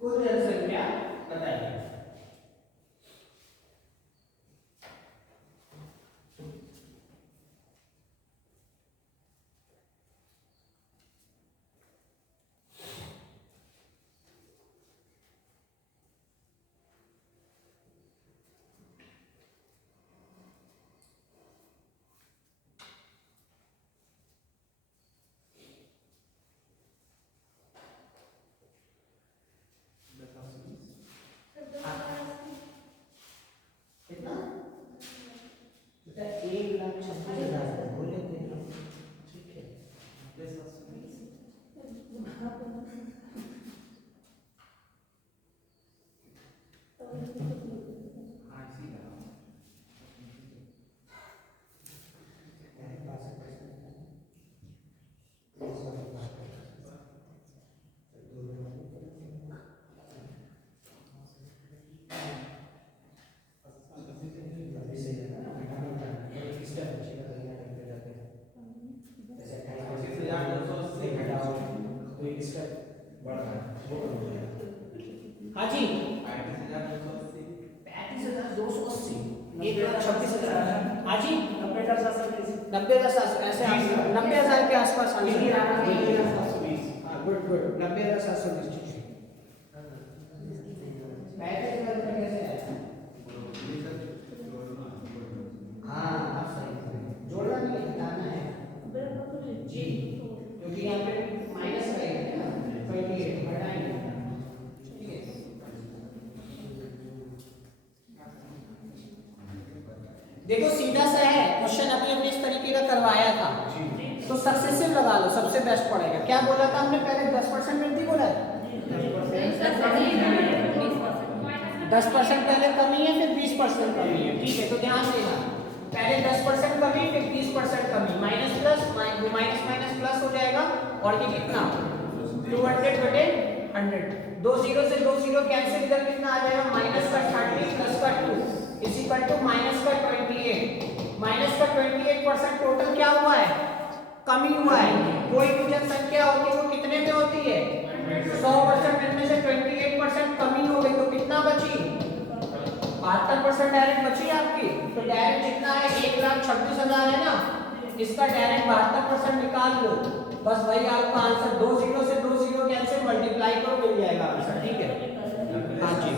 कुल जनसंख्या बताइए। कितना बेटा? 1,26,000 बोले थे हम। ठीक है, हाँ जी, 35,280, 1,26,000। हाँ जी, 90,700 ऐसे 90,000 के आसपास आने चाहिए। हाँ, गुड गुड, 90,720। कैसे आया? हाँ, आप सही कह रहे हैं। जोड़ना नहीं है, घटाना है जी, क्योंकि यहाँ पे माइनस रहेगा ना, 28 घटाएंगे। ठीक है, देखो सीधा सा है क्वेश्चन, अभी हमने इस तरीके का करवाया था, तो सक्सेसिव लगा लो, सबसे बेस्ट पड़ेगा। क्या बोला था हमने पहले? 10% वृद्धि बोला है, 10% पहले कमी है, फिर 20% कमी है। ठीक है, तो ध्यान देना, पहले 10% कमी, फिर 20% कमी, minus plus minus minus plus हो जाएगा। और ये कितना? 200/100, 2 0 से 2 0 कैंसिल, इधर कितना आ जाएगा? माइनस का 30 प्लस का 2 इज इक्वल टू माइनस का 28। माइनस का 28% टोटल क्या हुआ है? कमी हुआ है। कोई भी जनसंख्या होती है वो कितने में होती है? 100%, इनमें से 28% कमी हो गई, तो कितना बची? 72% डायरेक्ट बची आपकी। तो डायरेक्ट कितना है? 1,26,000 है ना, इसका डायरेक्ट 72% निकाल लो, बस वही आपका आंसर। 2 0 से 2 0 कैंसिल, मल्टीप्लाई करो, मिल जाएगा आंसर। ठीक है, हाँ जी,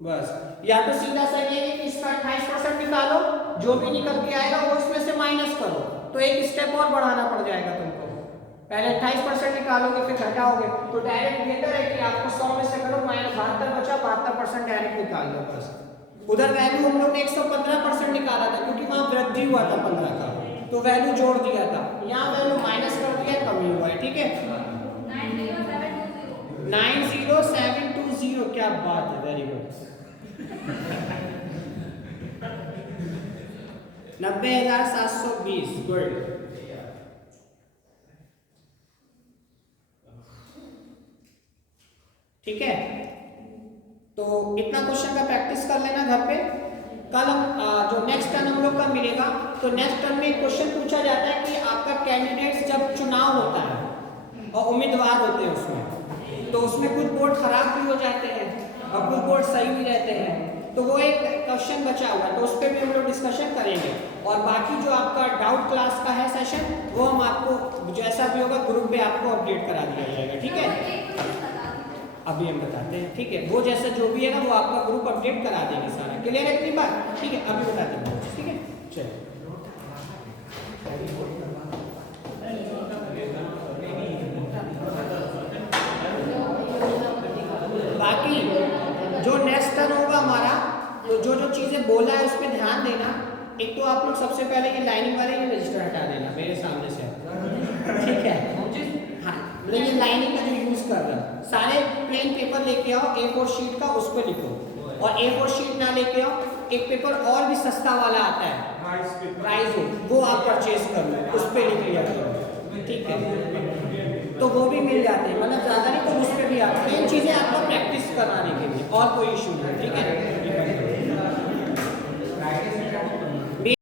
बस। या तो सीधा सा ये है कि इसका 28% निकालो, जो भी निकल के आएगा वो इसमें से माइनस करो, तो एक स्टेप और बढ़ाना पड़ जाएगा तुमको। पहले 28% निकालोगे, फिर घटाओगे, तो डायरेक्ट बेहतर है कि आपको 100 में से करो, माइनस 72 बचा, 72% डायरेक्ट निकाल लो बस। उधर वैल्यू हम लोग ने 115% निकाला था, क्योंकि वहां वृद्धि हुआ था 15 का, तो वैल्यू जोड़ दिया था। यहाँ वैल्यू माइनस कर दिया, कमी हुआ है। ठीक है, 90720, क्या बात है, वेरी गुड। 90,720, गुड। ठीक है, तो इतना क्वेश्चन का प्रैक्टिस कर लेना घर पे। कल जो नेक्स्ट टर्म हम लोग का मिलेगा, तो नेक्स्ट टर्म में क्वेश्चन पूछा जाता है कि आपका कैंडिडेट्स जब चुनाव होता है और उम्मीदवार होते हैं उसमें, तो उसमें कुछ बोर्ड खराब भी हो जाते हैं और कुछ बोर्ड सही भी रहते हैं, तो वो एक क्वेश्चन बचा हुआ है, तो उस पर भी हम लोग डिस्कशन करेंगे। और बाकी जो आपका डाउट क्लास का है सेशन, वो हम आपको जैसा भी होगा ग्रुप में आपको अपडेट करा दिया जाएगा। ठीक है, अभी हम बताते हैं। ठीक है, वो जैसा जो भी है ना, वो आपका ग्रुप अपडेट करा देंगे सारा। क्लियर है इतनी बात? ठीक है, अभी बताते हैं। ठीक है, चलो। बाकी जो नेक्स्ट टर्न होगा हमारा, तो जो जो चीजें बोला है उस पर ध्यान देना। एक तो आप लोग सबसे पहले ये लाइनिंग वाले ये रजिस्टर हटा देना मेरे सामने से, ठीक है? हाँ, मतलब ये लाइनिंग का जो यूज कर रहा है, सारे प्लेन पेपर लेके आओ, A4 शीट का, उस पर लिखो। और A4 शीट ना लेके आओ, एक पेपर और भी सस्ता वाला आता है, राइजो, वो आप परचेज कर लो, उस पर लिख लिया करो। ठीक है, तो वो भी मिल जाते हैं, मतलब ज्यादा नहीं तो उस पर भी आते हैं। इन चीजें आपको प्रैक्टिस कराने के लिए, और कोई इशू नहीं। ठीक है।